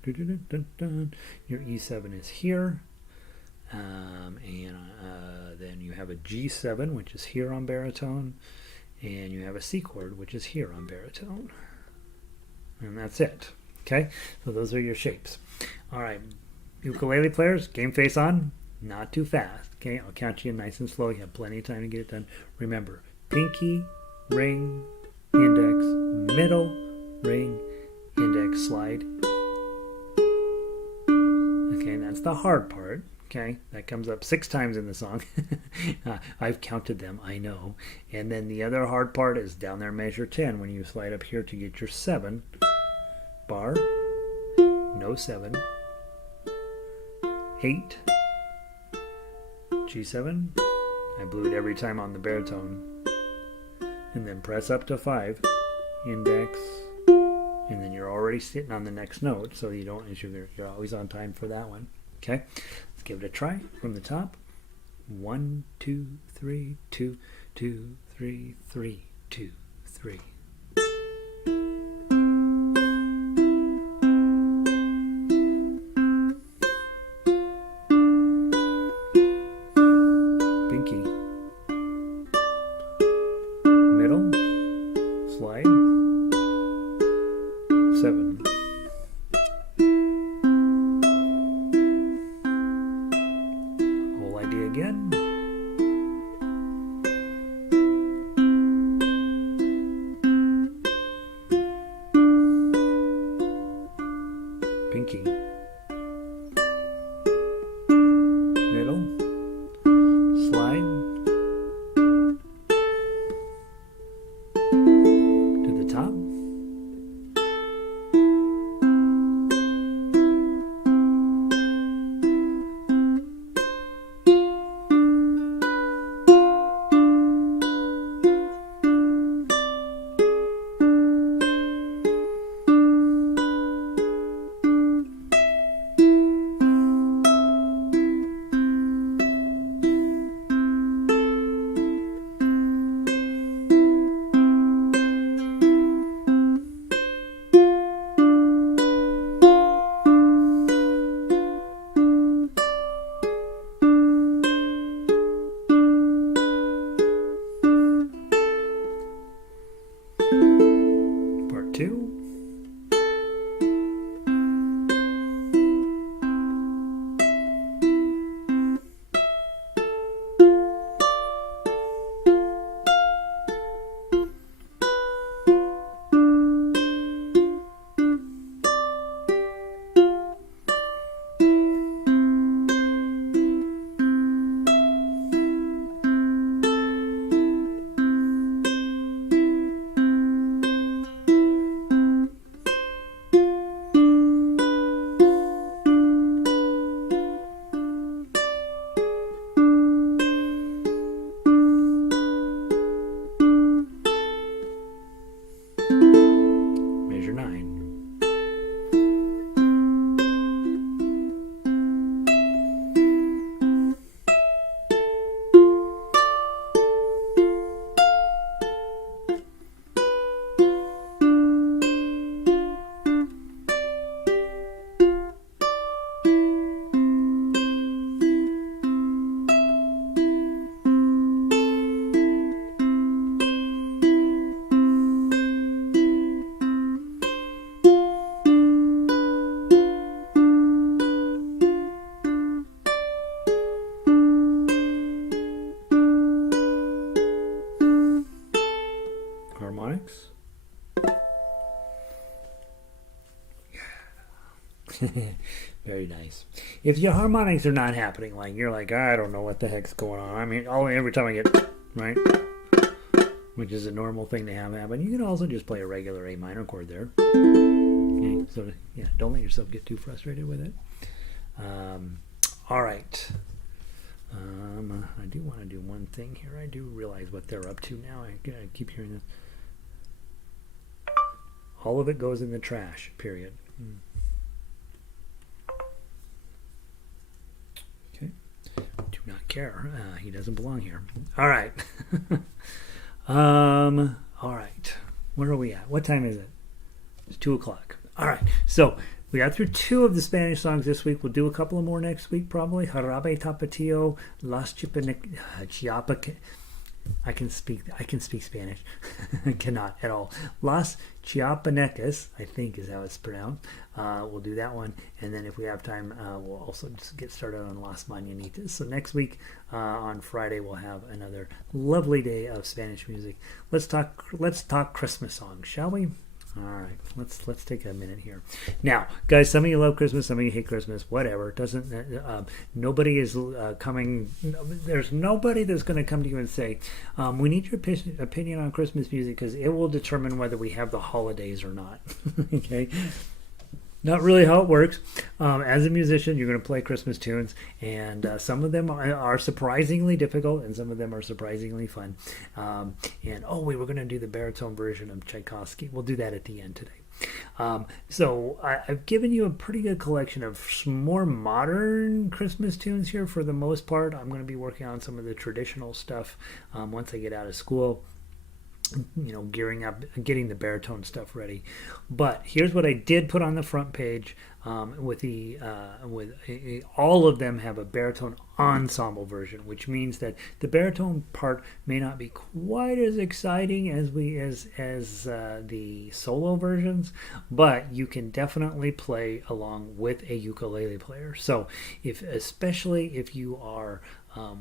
Your E7 is here. And then you have a G7, which is here on baritone. And you have a C chord, which is here on baritone. And that's it. Okay, so those are your shapes. All right, ukulele players, game face on. Not too fast. Okay, I'll count you in nice and slow. You have plenty of time to get it done. Remember, pinky, ring, index, middle, ring, index, slide. Okay, that's the hard part. Okay, that comes up 6 times in the song. I've counted them, I know. And then the other hard part is down there, measure 10, when you slide up here to get your 7 bar, no 7, 8, G7. I blew it every time on the baritone. And then press up to 5, index, and then you're already sitting on the next note, so you don't, you're always on time for that one. Okay, let's give it a try from the top. 1, 2, 3, 2, 2, 3, 3, 2, 3. Pinky. Middle. Slide. 7. Whole idea again. Pinky. Middle. Slide. To the top. Part 2. Measure 9. Harmonics. Very nice. If your harmonics are not happening, like you're like, I don't know what the heck's going on. I mean, every time I get, right, which is a normal thing to have happen, you can also just play a regular A minor chord there. Okay, so yeah, don't let yourself get too frustrated with it. All right. I do want to do one thing here. I do realize what they're up to now. I keep hearing this. All of it goes in the trash, period. Okay. Do not care. He doesn't belong here. All right. All right. Where are we at? What time is it? It's 2 o'clock. All right. So we got through 2 of the Spanish songs this week. We'll do a couple of more next week, probably. Jarabe Tapatio, Las Chiapa. I can speak Spanish. I cannot at all. Las Chiapanecas, I think is how it's pronounced. We'll do that one, and then if we have time, we'll also just get started on Las Mañanitas. So next week on Friday we'll have another lovely day of Spanish music. Let's talk Christmas songs, shall we? All right, let's take a minute here. Now, guys, some of you love Christmas, some of you hate Christmas. Whatever. It doesn't. Nobody is coming. There's nobody that's going to come to you and say, "We need your opinion on Christmas music because it will determine whether we have the holidays or not." Okay. Not really how it works. As a musician, you're going to play Christmas tunes, and some of them are surprisingly difficult, and some of them are surprisingly fun. And oh, we were going to do the baritone version of Tchaikovsky. We'll do that at the end today. So I've given you a pretty good collection of more modern Christmas tunes here for the most part. I'm going to be working on some of the traditional stuff once I get out of school. Gearing up, getting the baritone stuff ready. But here's what I did put on the front page. All of them have a baritone ensemble version, which means that the baritone part may not be quite as exciting as the solo versions, but you can definitely play along with a ukulele player. So especially if you are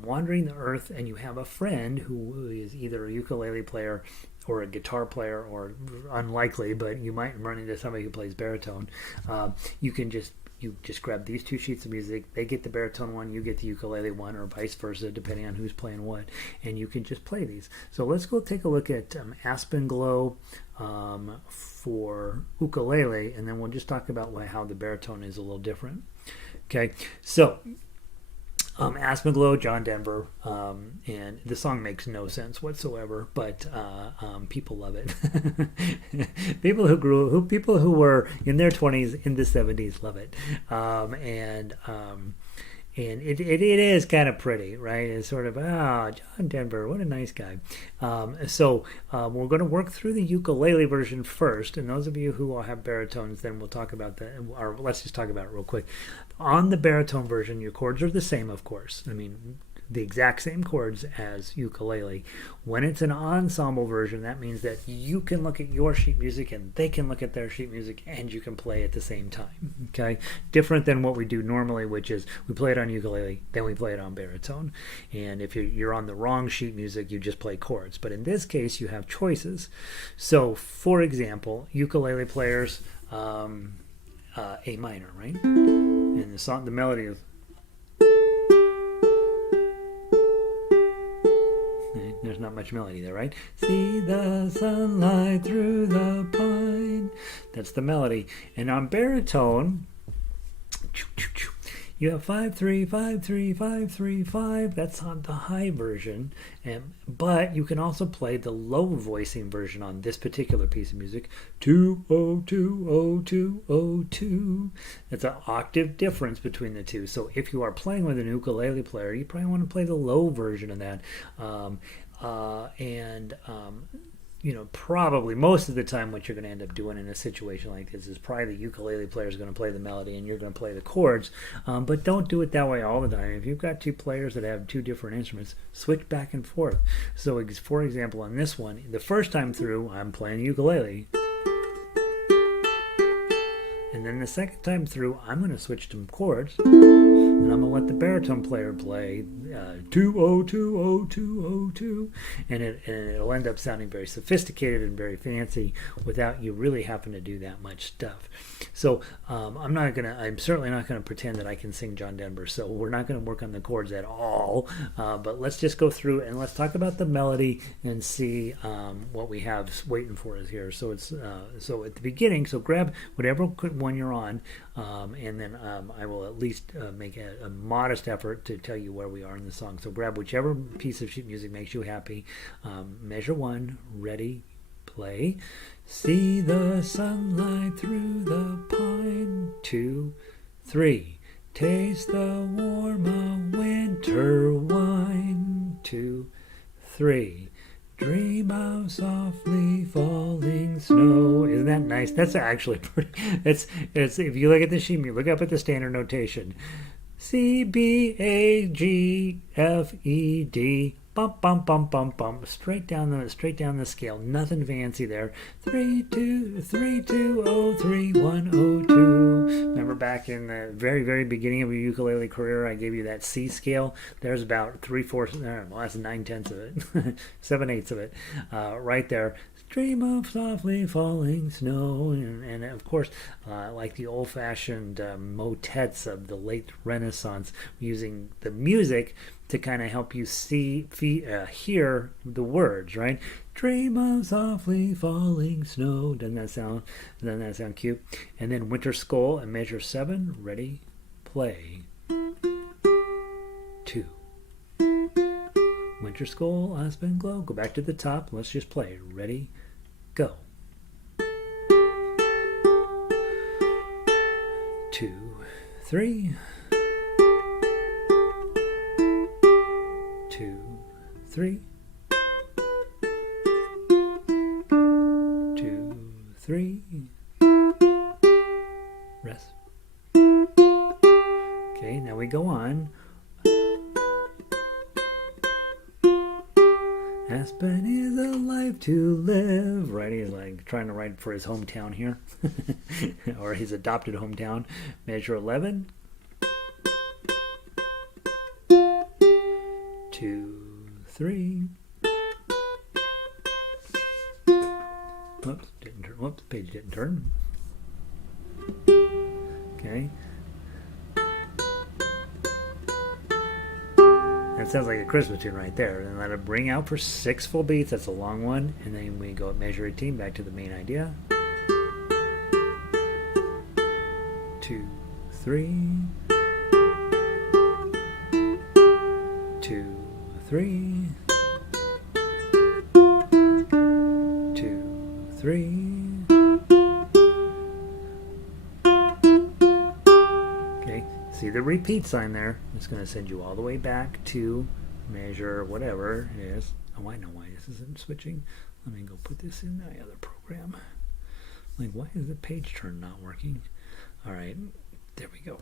wandering the earth and you have a friend who is either a ukulele player or a guitar player, or unlikely, but you might run into somebody who plays baritone, you just grab these two sheets of music. They get the baritone one, you get the ukulele one, or vice versa, depending on who's playing what, and you can just play these. So let's go take a look at Aspen Glow for ukulele, and then we'll just talk about how the baritone is a little different. Okay, so Aspen Glow, John Denver, and the song makes no sense whatsoever, but people love it. People who were in their 20s, in the 70s, love it, and it is kind of pretty, right? It's sort of, John Denver, what a nice guy. So we're going to work through the ukulele version first, and those of you who will have baritones, then we'll talk about that, or let's just talk about it real quick. On the baritone version, your chords are the same, of course. I mean, the exact same chords as ukulele. When it's an ensemble version, that means that you can look at your sheet music and they can look at their sheet music and you can play at the same time. Okay, different than what we do normally, which is we play it on ukulele, then we play it on baritone. And if you're on the wrong sheet music, you just play chords. But in this case, you have choices. So, for example, ukulele players, A minor, right? And the melody is. There's not much melody there, right? See the sunlight through the pine. That's the melody. And on baritone, you have 5-3, 5-3, 5-3, 5. That's on the high version. But you can also play the low voicing version on this particular piece of music. 2-0-2-0-2-0-2. That's an octave difference between the two. So if you are playing with an ukulele player, you probably want to play the low version of that. Probably most of the time what you're going to end up doing in a situation like this is probably the ukulele player is going to play the melody and you're going to play the chords, but don't do it that way all the time. If you've got two players that have two different instruments, switch back and forth. So for example, on this one, the first time through, I'm playing ukulele. And then the second time through, I'm going to switch to chords, and I'm going to let the baritone player play 2-0-2-0-2-0-2, and it'll end up sounding very sophisticated and very fancy without you really having to do that much stuff. So I'm certainly not going to pretend that I can sing John Denver, so we're not going to work on the chords at all, but let's just go through and let's talk about the melody and see what we have waiting for us here. So it's so at the beginning, so grab whatever one you're on, and then I will at least make a modest effort to tell you where we are in the song. So grab whichever piece of sheet music makes you happy. Measure 1, ready, play. See the sunlight through the pine. 2, 3. Taste the warm of winter wine. 2, 3. Dream of softly falling snow. Isn't that nice? That's actually pretty. It's if you look at the sheet music, look up at the standard notation. C B A G F E D. Bump bump bump bump bump. Straight down the scale. Nothing fancy there. 3 2 3 2 0 3 1 0 2. Remember back in the very very beginning of your ukulele career, I gave you that C scale. There's about 3/4. Well, that's 9/10 of it, 7/8 of it, right there. Dream of softly falling snow, and of course, like the old-fashioned motets of the late Renaissance, using the music to kind of help you hear the words, right? Dream of softly falling snow. Doesn't that sound cute? And then Winter Skull and measure 7. Ready, play. 2. Winter Skull, Aspen Glow. Go back to the top. Let's just play. Ready, go. 2, 3. 2, 3. 2, 3. Rest. Okay, now we go on. Aspen is a life to live. Right, he's like trying to write for his hometown here, or his adopted hometown. Measure 11. 2, 3. Whoops, didn't turn. Whoops, page didn't turn. Okay. That sounds like a Christmas tune right there. And let it bring out for 6 full beats. That's a long one. And then we go at measure 18, back to the main idea. 2, 3. 2, 3. 2, 3. See the repeat sign there. It's going to send you all the way back to measure whatever it is. Oh, I know why this isn't switching. Let me go put this in my other program. Like, why is the page turn not working? All right, there we go.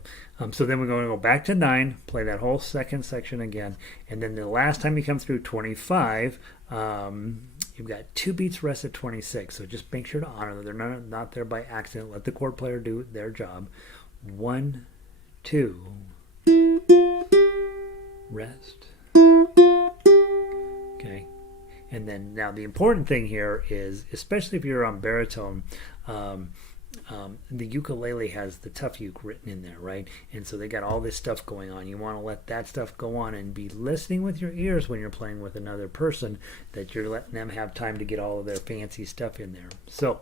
So then we're going to go back to 9, play that whole second section again, and then the last time you come through 25, you've got 2 beats rest at 26. So just make sure to honor them. They're not there by accident. Let the chord player do their job. 1, 2, rest. Okay, and then now the important thing here is, especially if you're on baritone, the ukulele has the tough uke written in there, right? And so they got all this stuff going on. You want to let that stuff go on and be listening with your ears when you're playing with another person, that you're letting them have time to get all of their fancy stuff in there. So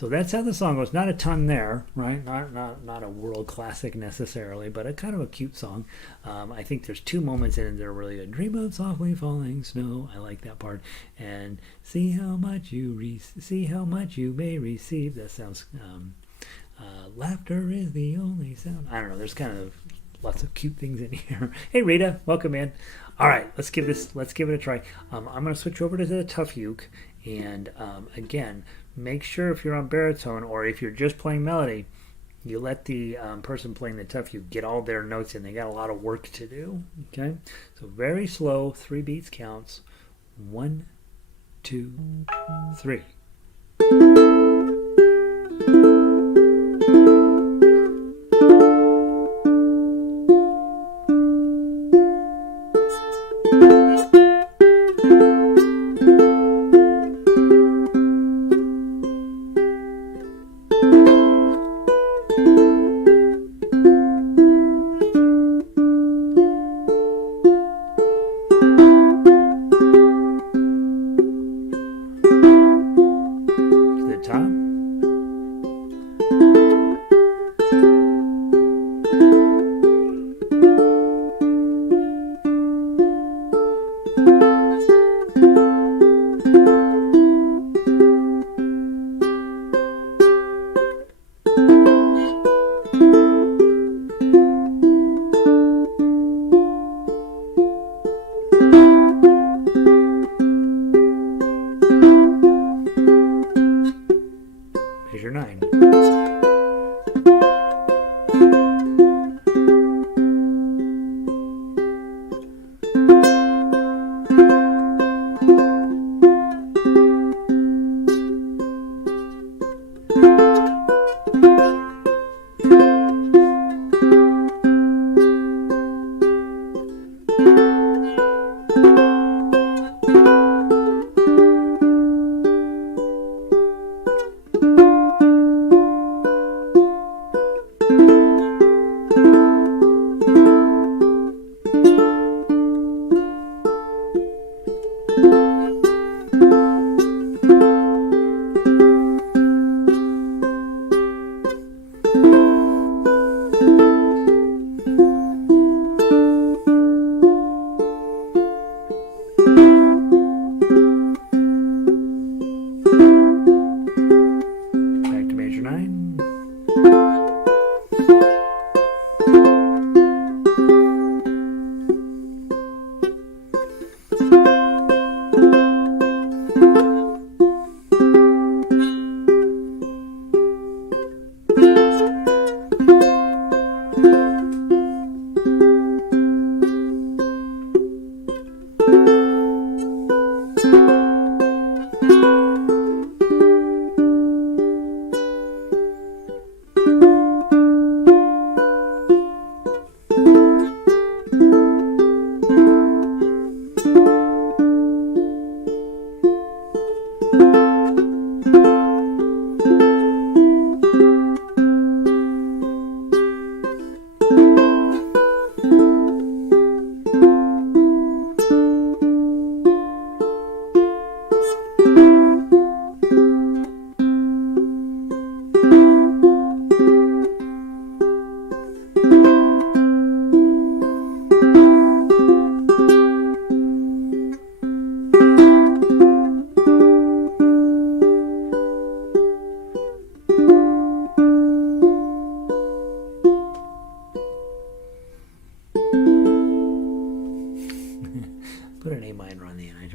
that's how the song goes. Not a ton there, right? Not a world classic necessarily, but a kind of a cute song. I think there's 2 moments in it that are really good. Dream of softly falling snow. I like that part. And see how much you may receive. That sounds. Laughter is the only sound. I don't know. There's kind of lots of cute things in here. Hey Rita, welcome in. All right, let's give it a try. I'm going to switch over to the tough uke, and again, make sure if you're on baritone or if you're just playing melody, you let the person playing the tough uke get all their notes in. They got a lot of work to do. Okay, so very slow, 3 beats counts. 1, 2, 3. Measure 9.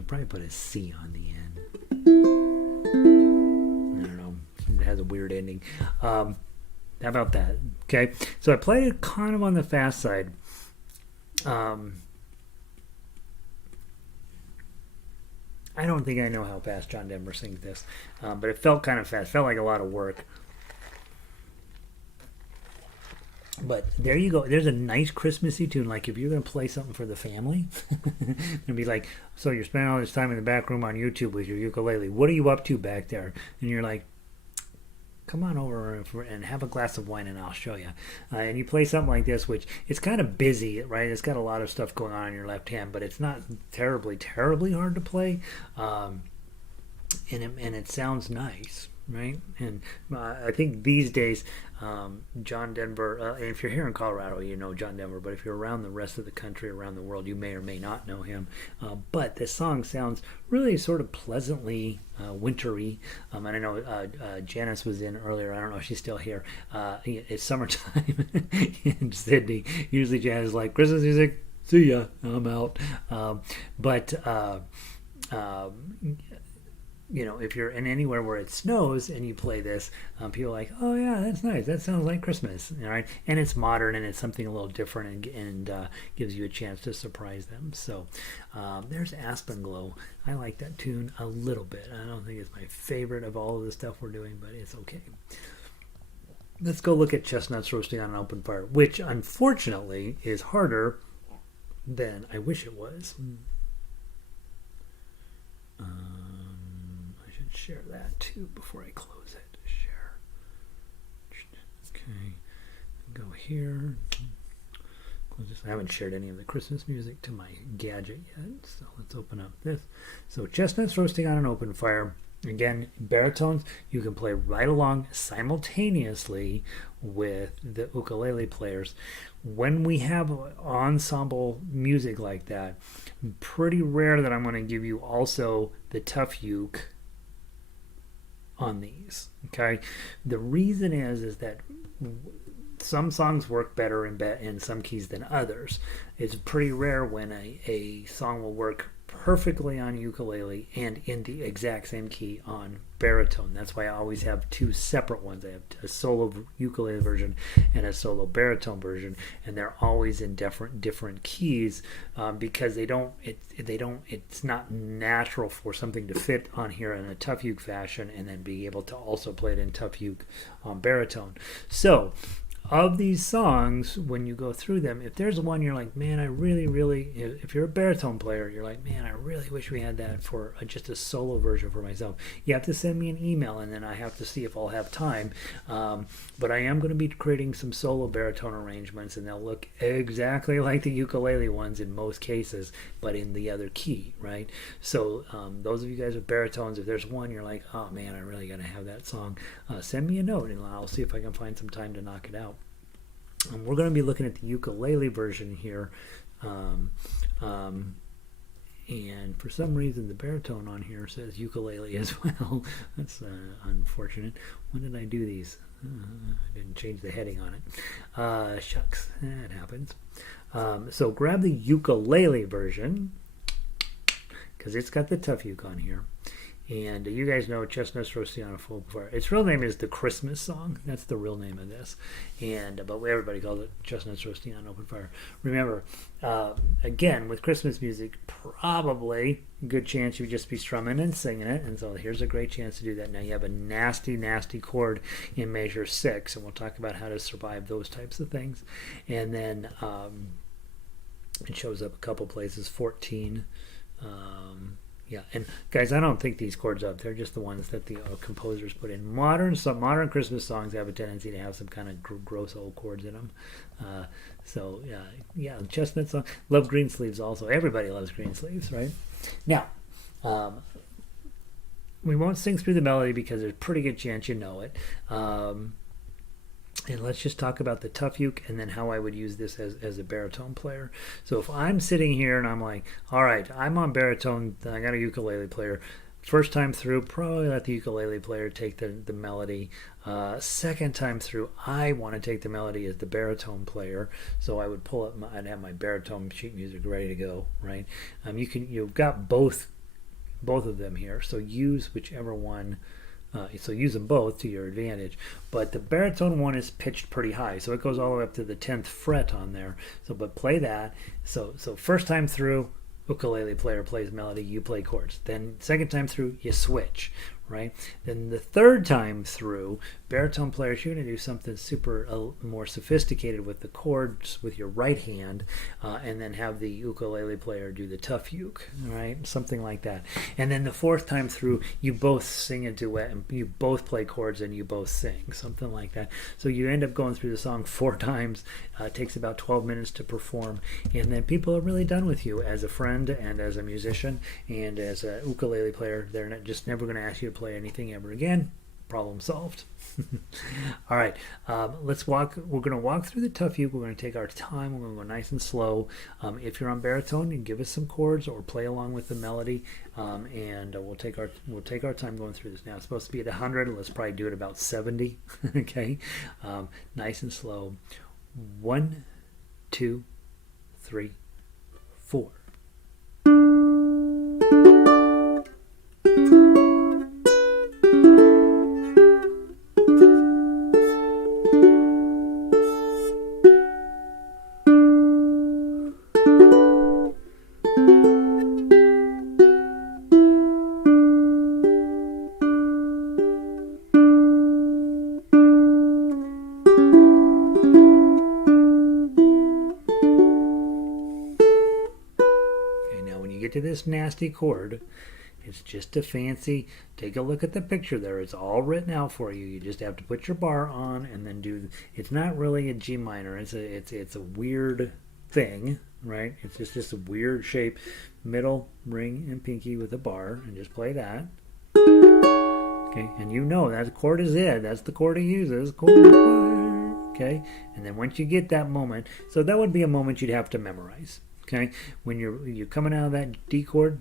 should probably put a C on the end. I don't know. It has a weird ending. How about that? Okay. So I played it kind of on the fast side. I don't think I know how fast John Denver sings this, but it felt kind of fast. It felt like a lot of work. But there you go. There's a nice Christmassy tune. Like if you're going to play something for the family, and be like, so you're spending all this time in the back room on YouTube with your ukulele. What are you up to back there? And you're like, come on over and have a glass of wine and I'll show you. And you play something like this, which it's kind of busy, right? It's got a lot of stuff going on in your left hand, but it's not terribly hard to play. And it sounds nice, right? And I think these days, John Denver, and if you're here in Colorado, you know John Denver, but if you're around the rest of the country, around the world, you may or may not know him. But this song sounds really sort of pleasantly wintry. And I know Janice was in earlier. I don't know if she's still here. It's summertime in Sydney. Usually Janice is like, Christmas music, see ya, I'm out. You know, if you're in anywhere where it snows and you play this, people are like, oh yeah, that's nice. That sounds like Christmas, right? And it's modern and it's something a little different and gives you a chance to surprise them. So there's Aspen Glow. I like that tune a little bit. I don't think it's my favorite of all of the stuff we're doing, but it's okay. Let's go look at Chestnuts Roasting on an Open Fire, which unfortunately is harder than I wish it was. Share that too before I close it. Share. Okay. Go here. Close this. I haven't shared any of the Christmas music to my gadget yet, so let's open up this. So Chestnuts Roasting on an Open Fire. Again, baritones, you can play right along simultaneously with the ukulele players. When we have ensemble music like that, pretty rare that I'm going to give you also the tough uke on these. Okay, the reason is that some songs work better in some keys than others. It's pretty rare when a song will work perfectly on ukulele and in the exact same key on baritone. That's why I always have two separate ones. I have a solo ukulele version and a solo baritone version, and they're always in different keys because it's not natural for something to fit on here in a tough uke fashion and then be able to also play it in tough uke on baritone. So of these songs, when you go through them, if there's one you're like, man, I really, if you're a baritone player, you're like, man, I really wish we had that for just a solo version for myself. You have to send me an email, and then I have to see if I'll have time. But I am going to be creating some solo baritone arrangements, and they'll look exactly like the ukulele ones in most cases, but in the other key, right? So those of you guys with baritones, if there's one you're like, oh man, I really got to have that song, send me a note, and I'll see if I can find some time to knock it out. We're going to be looking at the ukulele version here, and for some reason the baritone on here says ukulele as well. That's unfortunate. When did I do these? I didn't change the heading on it. Shucks, that happens. So grab the ukulele version because it's got the tough uke on here. And you guys know Chestnuts Roasting on a Full Fire. Its real name is The Christmas Song. That's the real name of this. But everybody calls it Chestnuts Roasting on Open Fire. Remember, again, with Christmas music, probably a good chance you'd just be strumming and singing it. And so here's a great chance to do that. Now you have a nasty chord in measure 6, and we'll talk about how to survive those types of things. And then it shows up a couple places, 14. Yeah, and guys, I don't think these chords up. They're just the ones that the composers put in. Modern Christmas songs have a tendency to have some kind of gross old chords in them. Yeah, Chestnut song. Love Green Sleeves also. Everybody loves Green Sleeves, right? Now, we won't sing through the melody because there's a pretty good chance you know it. And let's just talk about the tough uke and then how I would use this as a baritone player. So if I'm sitting here and I'm like, all right, I'm on baritone, I got a ukulele player. First time through, probably let the ukulele player take the melody. Second time through, I want to take the melody as the baritone player. So I would pull up, I'd have my baritone sheet music ready to go, right? You've got both both of them here. So use whichever one. So use them both to your advantage. But the baritone one is pitched pretty high, so it goes all the way up to the 10th fret on there. So, but play that. So first time through, ukulele player plays melody, you play chords. Then second time through, you switch, right? Then the third time through, baritone players, you're going to do something super more sophisticated with the chords with your right hand, and then have the ukulele player do the tough uke, right? Something like that. And then the fourth time through, you both sing a duet, and you both play chords and you both sing, something like that. So you end up going through the song 4 times. It takes about 12 minutes to perform, and then people are really done with you as a friend and as a musician and as a ukulele player. They're just never going to ask you to play anything ever again. Problem solved. All right, let's walk. We're going to walk through the tough uke. We're going to take our time. We're going to go nice and slow. If you're on baritone, you can give us some chords or play along with the melody, and we'll take our time going through this. Now it's supposed to be at 100. Let's probably do it about 70. Okay, nice and slow. 1, 2, 3, 4. To this nasty chord, it's just a fancy, take a look at the picture there, it's all written out for you. You just have to put your bar on and then do, it's not really a G minor, it's a weird thing, right? It's just a weird shape, middle, ring, and pinky with a bar, and just play that. Okay, and you know that chord is it, that's the chord he uses, okay? And then once you get that moment, so that would be a moment you'd have to memorize. Okay, when you're coming out of that D chord,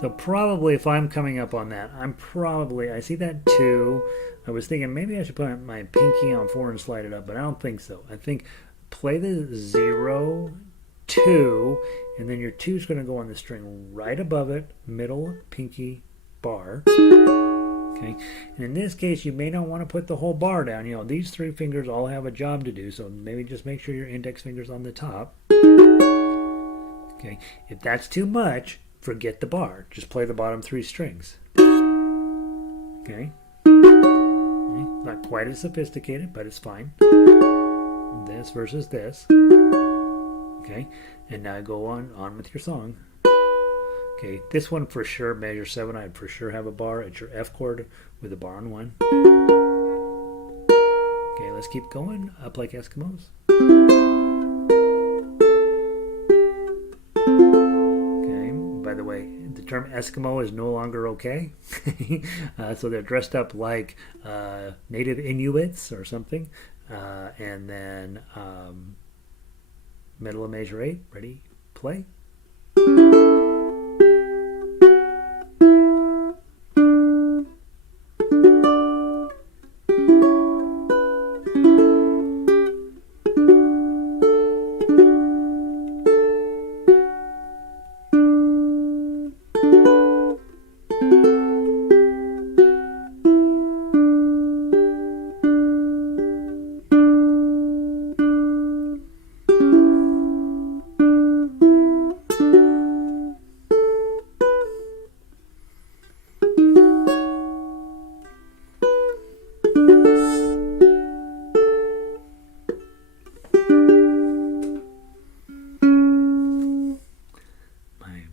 so probably if I'm coming up on that, I see that 2. I was thinking maybe I should put my pinky on 4 and slide it up, but I don't think so. I think play the 0, 2, and then your 2 is going to go on the string right above it, middle, pinky, bar. Okay. And in this case, you may not want to put the whole bar down. You know, these 3 fingers all have a job to do, so maybe just make sure your index finger's on the top. Okay. If that's too much, forget the bar. Just play the bottom 3 strings. Okay. Not quite as sophisticated, but it's fine. This versus this. Okay. And now go on with your song. Okay, this one for sure, measure 7, I'd for sure have a bar. It's your F chord with a bar on 1. Okay, let's keep going. Up like Eskimos. Okay, by the way, the term Eskimo is no longer okay. So they're dressed up like native Inuits or something. And then middle of measure 8, ready, play.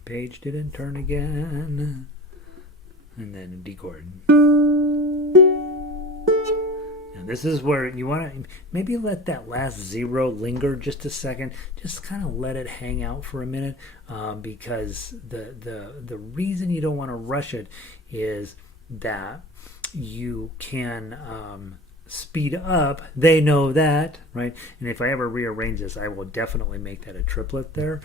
Page didn't turn again. And then a D chord. Now this is where you want to maybe let that last 0 linger just a second. Just kind of let it hang out for a minute, because the reason you don't want to rush it is that you can speed up. They know that, right? And if I ever rearrange this, I will definitely make that a triplet there.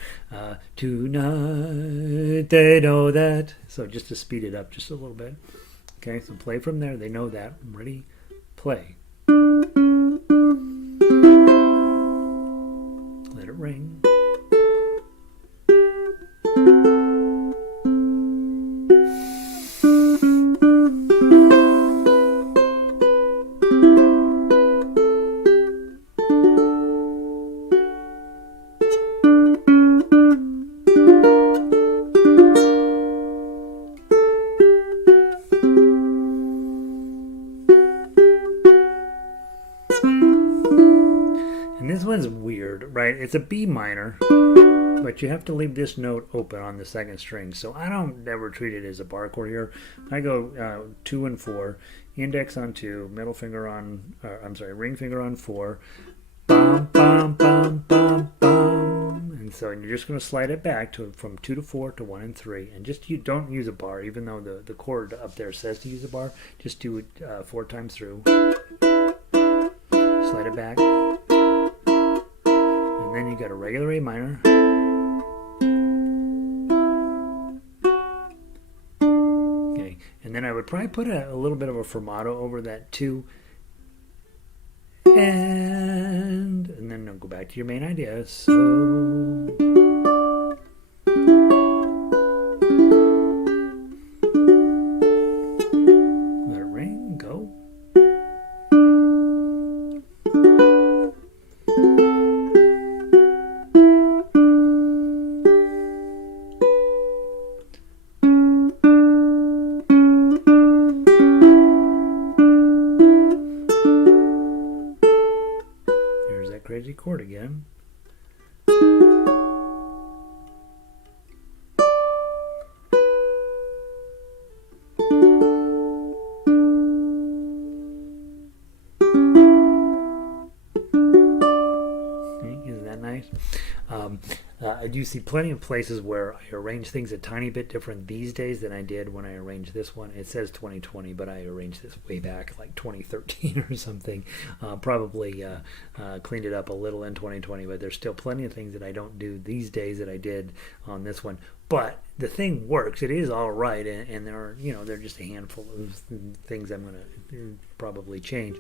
Tonight they know that. So just to speed it up just a little bit. Okay, so play from there. They know that. Ready? Play. it ring. This one's weird, right? It's a B minor, but you have to leave this note open on the second string. So I don't ever treat it as a bar chord here. I go 2 and 4, index on 2, middle finger on, ring finger on 4, bum, bum, bum, bum, bum. And so you're just going to slide it back from 2 to 4 to 1 and 3. And just you don't use a bar, even though the chord up there says to use a bar. Just do it 4 times through. Slide it back. And then you got a regular A minor. Okay, and then I would probably put a little bit of a fermato over that 2. And then I'll go back to your main idea. So let it ring, go. Crazy chord again. Isn't that nice? I do see plenty of places where I arrange things a tiny bit different these days than I did when I arranged this one. It says 2020, but I arranged this way back like 2013 or something. Probably cleaned it up a little in 2020, but there's still plenty of things that I don't do these days that I did on this one. But the thing works. It is all right, and there are, they're just a handful of things I'm going to probably change.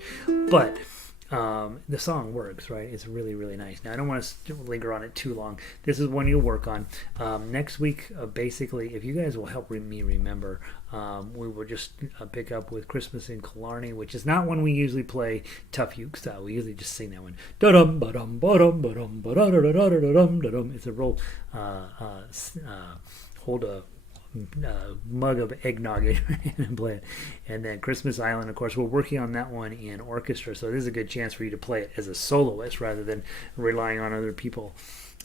But the song works, right? It's really, really nice. Now, I don't want to linger on it too long. This is one you'll work on. Next week, basically, if you guys will help me remember, we will just pick up with Christmas in Killarney, which is not one we usually play tough uke style. We usually just sing that one. Da-dum, ba-dum, ba-dum, ba-dum, ba-da-da-da-da-da-dum, da-dum. It's a real hold a mug of eggnog and play it. And then Christmas Island, of course, we're working on that one in orchestra, so this is a good chance for you to play it as a soloist rather than relying on other people.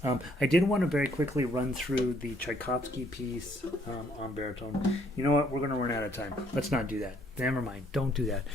I did want to very quickly run through the Tchaikovsky piece on baritone. You know what? We're going to run out of time. Let's not do that. Never mind. Don't do that.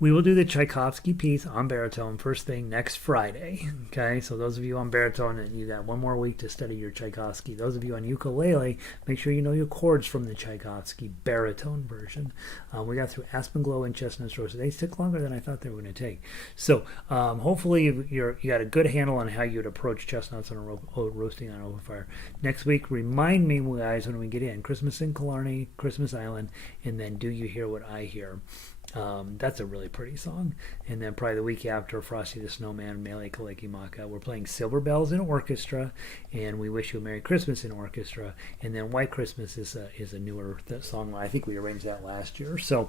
We will do the Tchaikovsky piece on baritone first thing next Friday. Okay, so those of you on baritone, and you got one more week to study your Tchaikovsky. Those of you on ukulele, make sure you know your chords from the Tchaikovsky baritone version. We got through Aspen Glow and Chestnuts roasted. They took longer than I thought they were going to take. So hopefully you got a good handle on how you'd approach chestnuts on roasting on open fire. Next week, remind me, guys, when we get in, Christmas in Killarney, Christmas Island, and then Do You Hear What I Hear? That's a really pretty song. And then probably the week after, Frosty the Snowman, Mele Kalikimaka. We're playing Silver Bells in orchestra, and We Wish You a Merry Christmas in orchestra. And then White Christmas is a newer song. I think we arranged that last year. So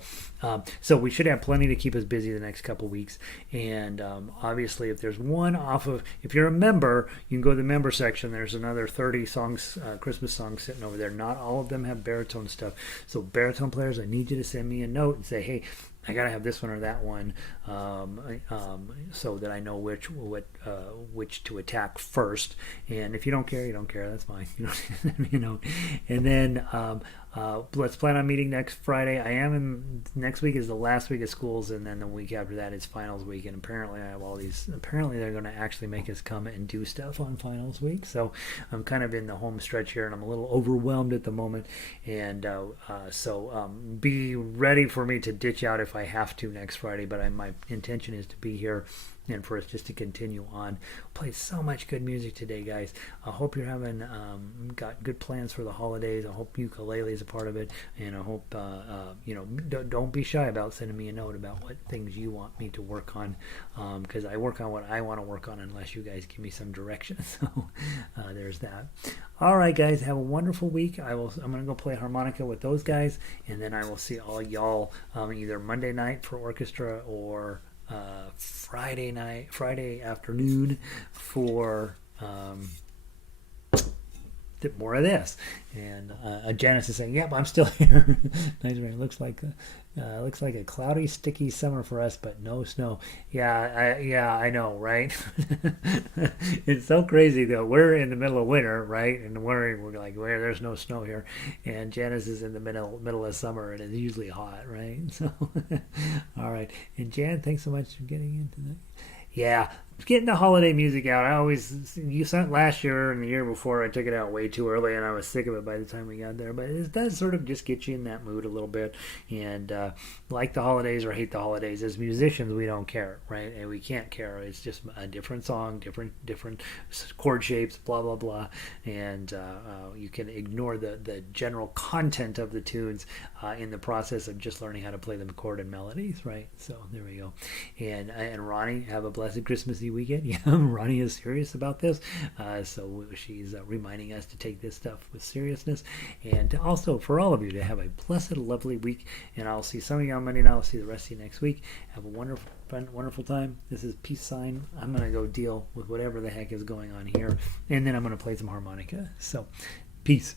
we should have plenty to keep us busy the next couple weeks. And obviously, if there's one if you're a member, you can go to the member section. There's another 30 songs, Christmas songs sitting over there. Not all of them have baritone stuff. So baritone players, I need you to send me a note and say, hey, I gotta have this one or that one, so that I know which to attack first. And if you don't care, you don't care. That's fine. And then let's plan on meeting next Friday. Next week is the last week of schools, and then the week after that is finals week. And apparently, I have all these. Apparently, they're going to actually make us come and do stuff on finals week. So I'm kind of in the home stretch here, and I'm a little overwhelmed at the moment. And so be ready for me to ditch out if I have to next Friday. But my intention is to be here and for us just to continue on. Play so much good music today, guys. I hope you're having got good plans for the holidays. I hope ukulele is a part of it, and I hope don't be shy about sending me a note about what things you want me to work on, because I work on what I want to work on unless you guys give me some direction. So there's that. All right, guys, have a wonderful week. I'm gonna go play harmonica with those guys, and then I will see all y'all either Monday night for orchestra or Friday afternoon for more of this. And Janice is saying, "Yep, I'm still here." Nice rain. Looks like a cloudy, sticky summer for us, but no snow. Yeah, I know, right? It's so crazy though. We're in the middle of winter, right? And we're like, where there's no snow here, and Janice is in the middle of summer, and it's usually hot, right? So, all right. And Jan, thanks so much for getting into that. Yeah, getting the holiday music out. You sent last year and the year before, I took it out way too early and I was sick of it by the time we got there. But it does sort of just get you in that mood a little bit. And like the holidays or hate the holidays, as musicians, we don't care, right? And we can't care. It's just a different song, different chord shapes, blah, blah, blah. And you can ignore the general content of the tunes in the process of just learning how to play the chord and melodies, right? So there we go. And Ronnie, have a blessed Christmassy weekend. Yeah, Ronnie is serious about this, so she's reminding us to take this stuff with seriousness, and also for all of you to have a blessed, lovely week. And I'll see some of you on Monday night. I'll see the rest of you next week. Have a wonderful time. This is Peace Sign. I'm gonna go deal with whatever the heck is going on here, and then I'm gonna play some harmonica. So, peace.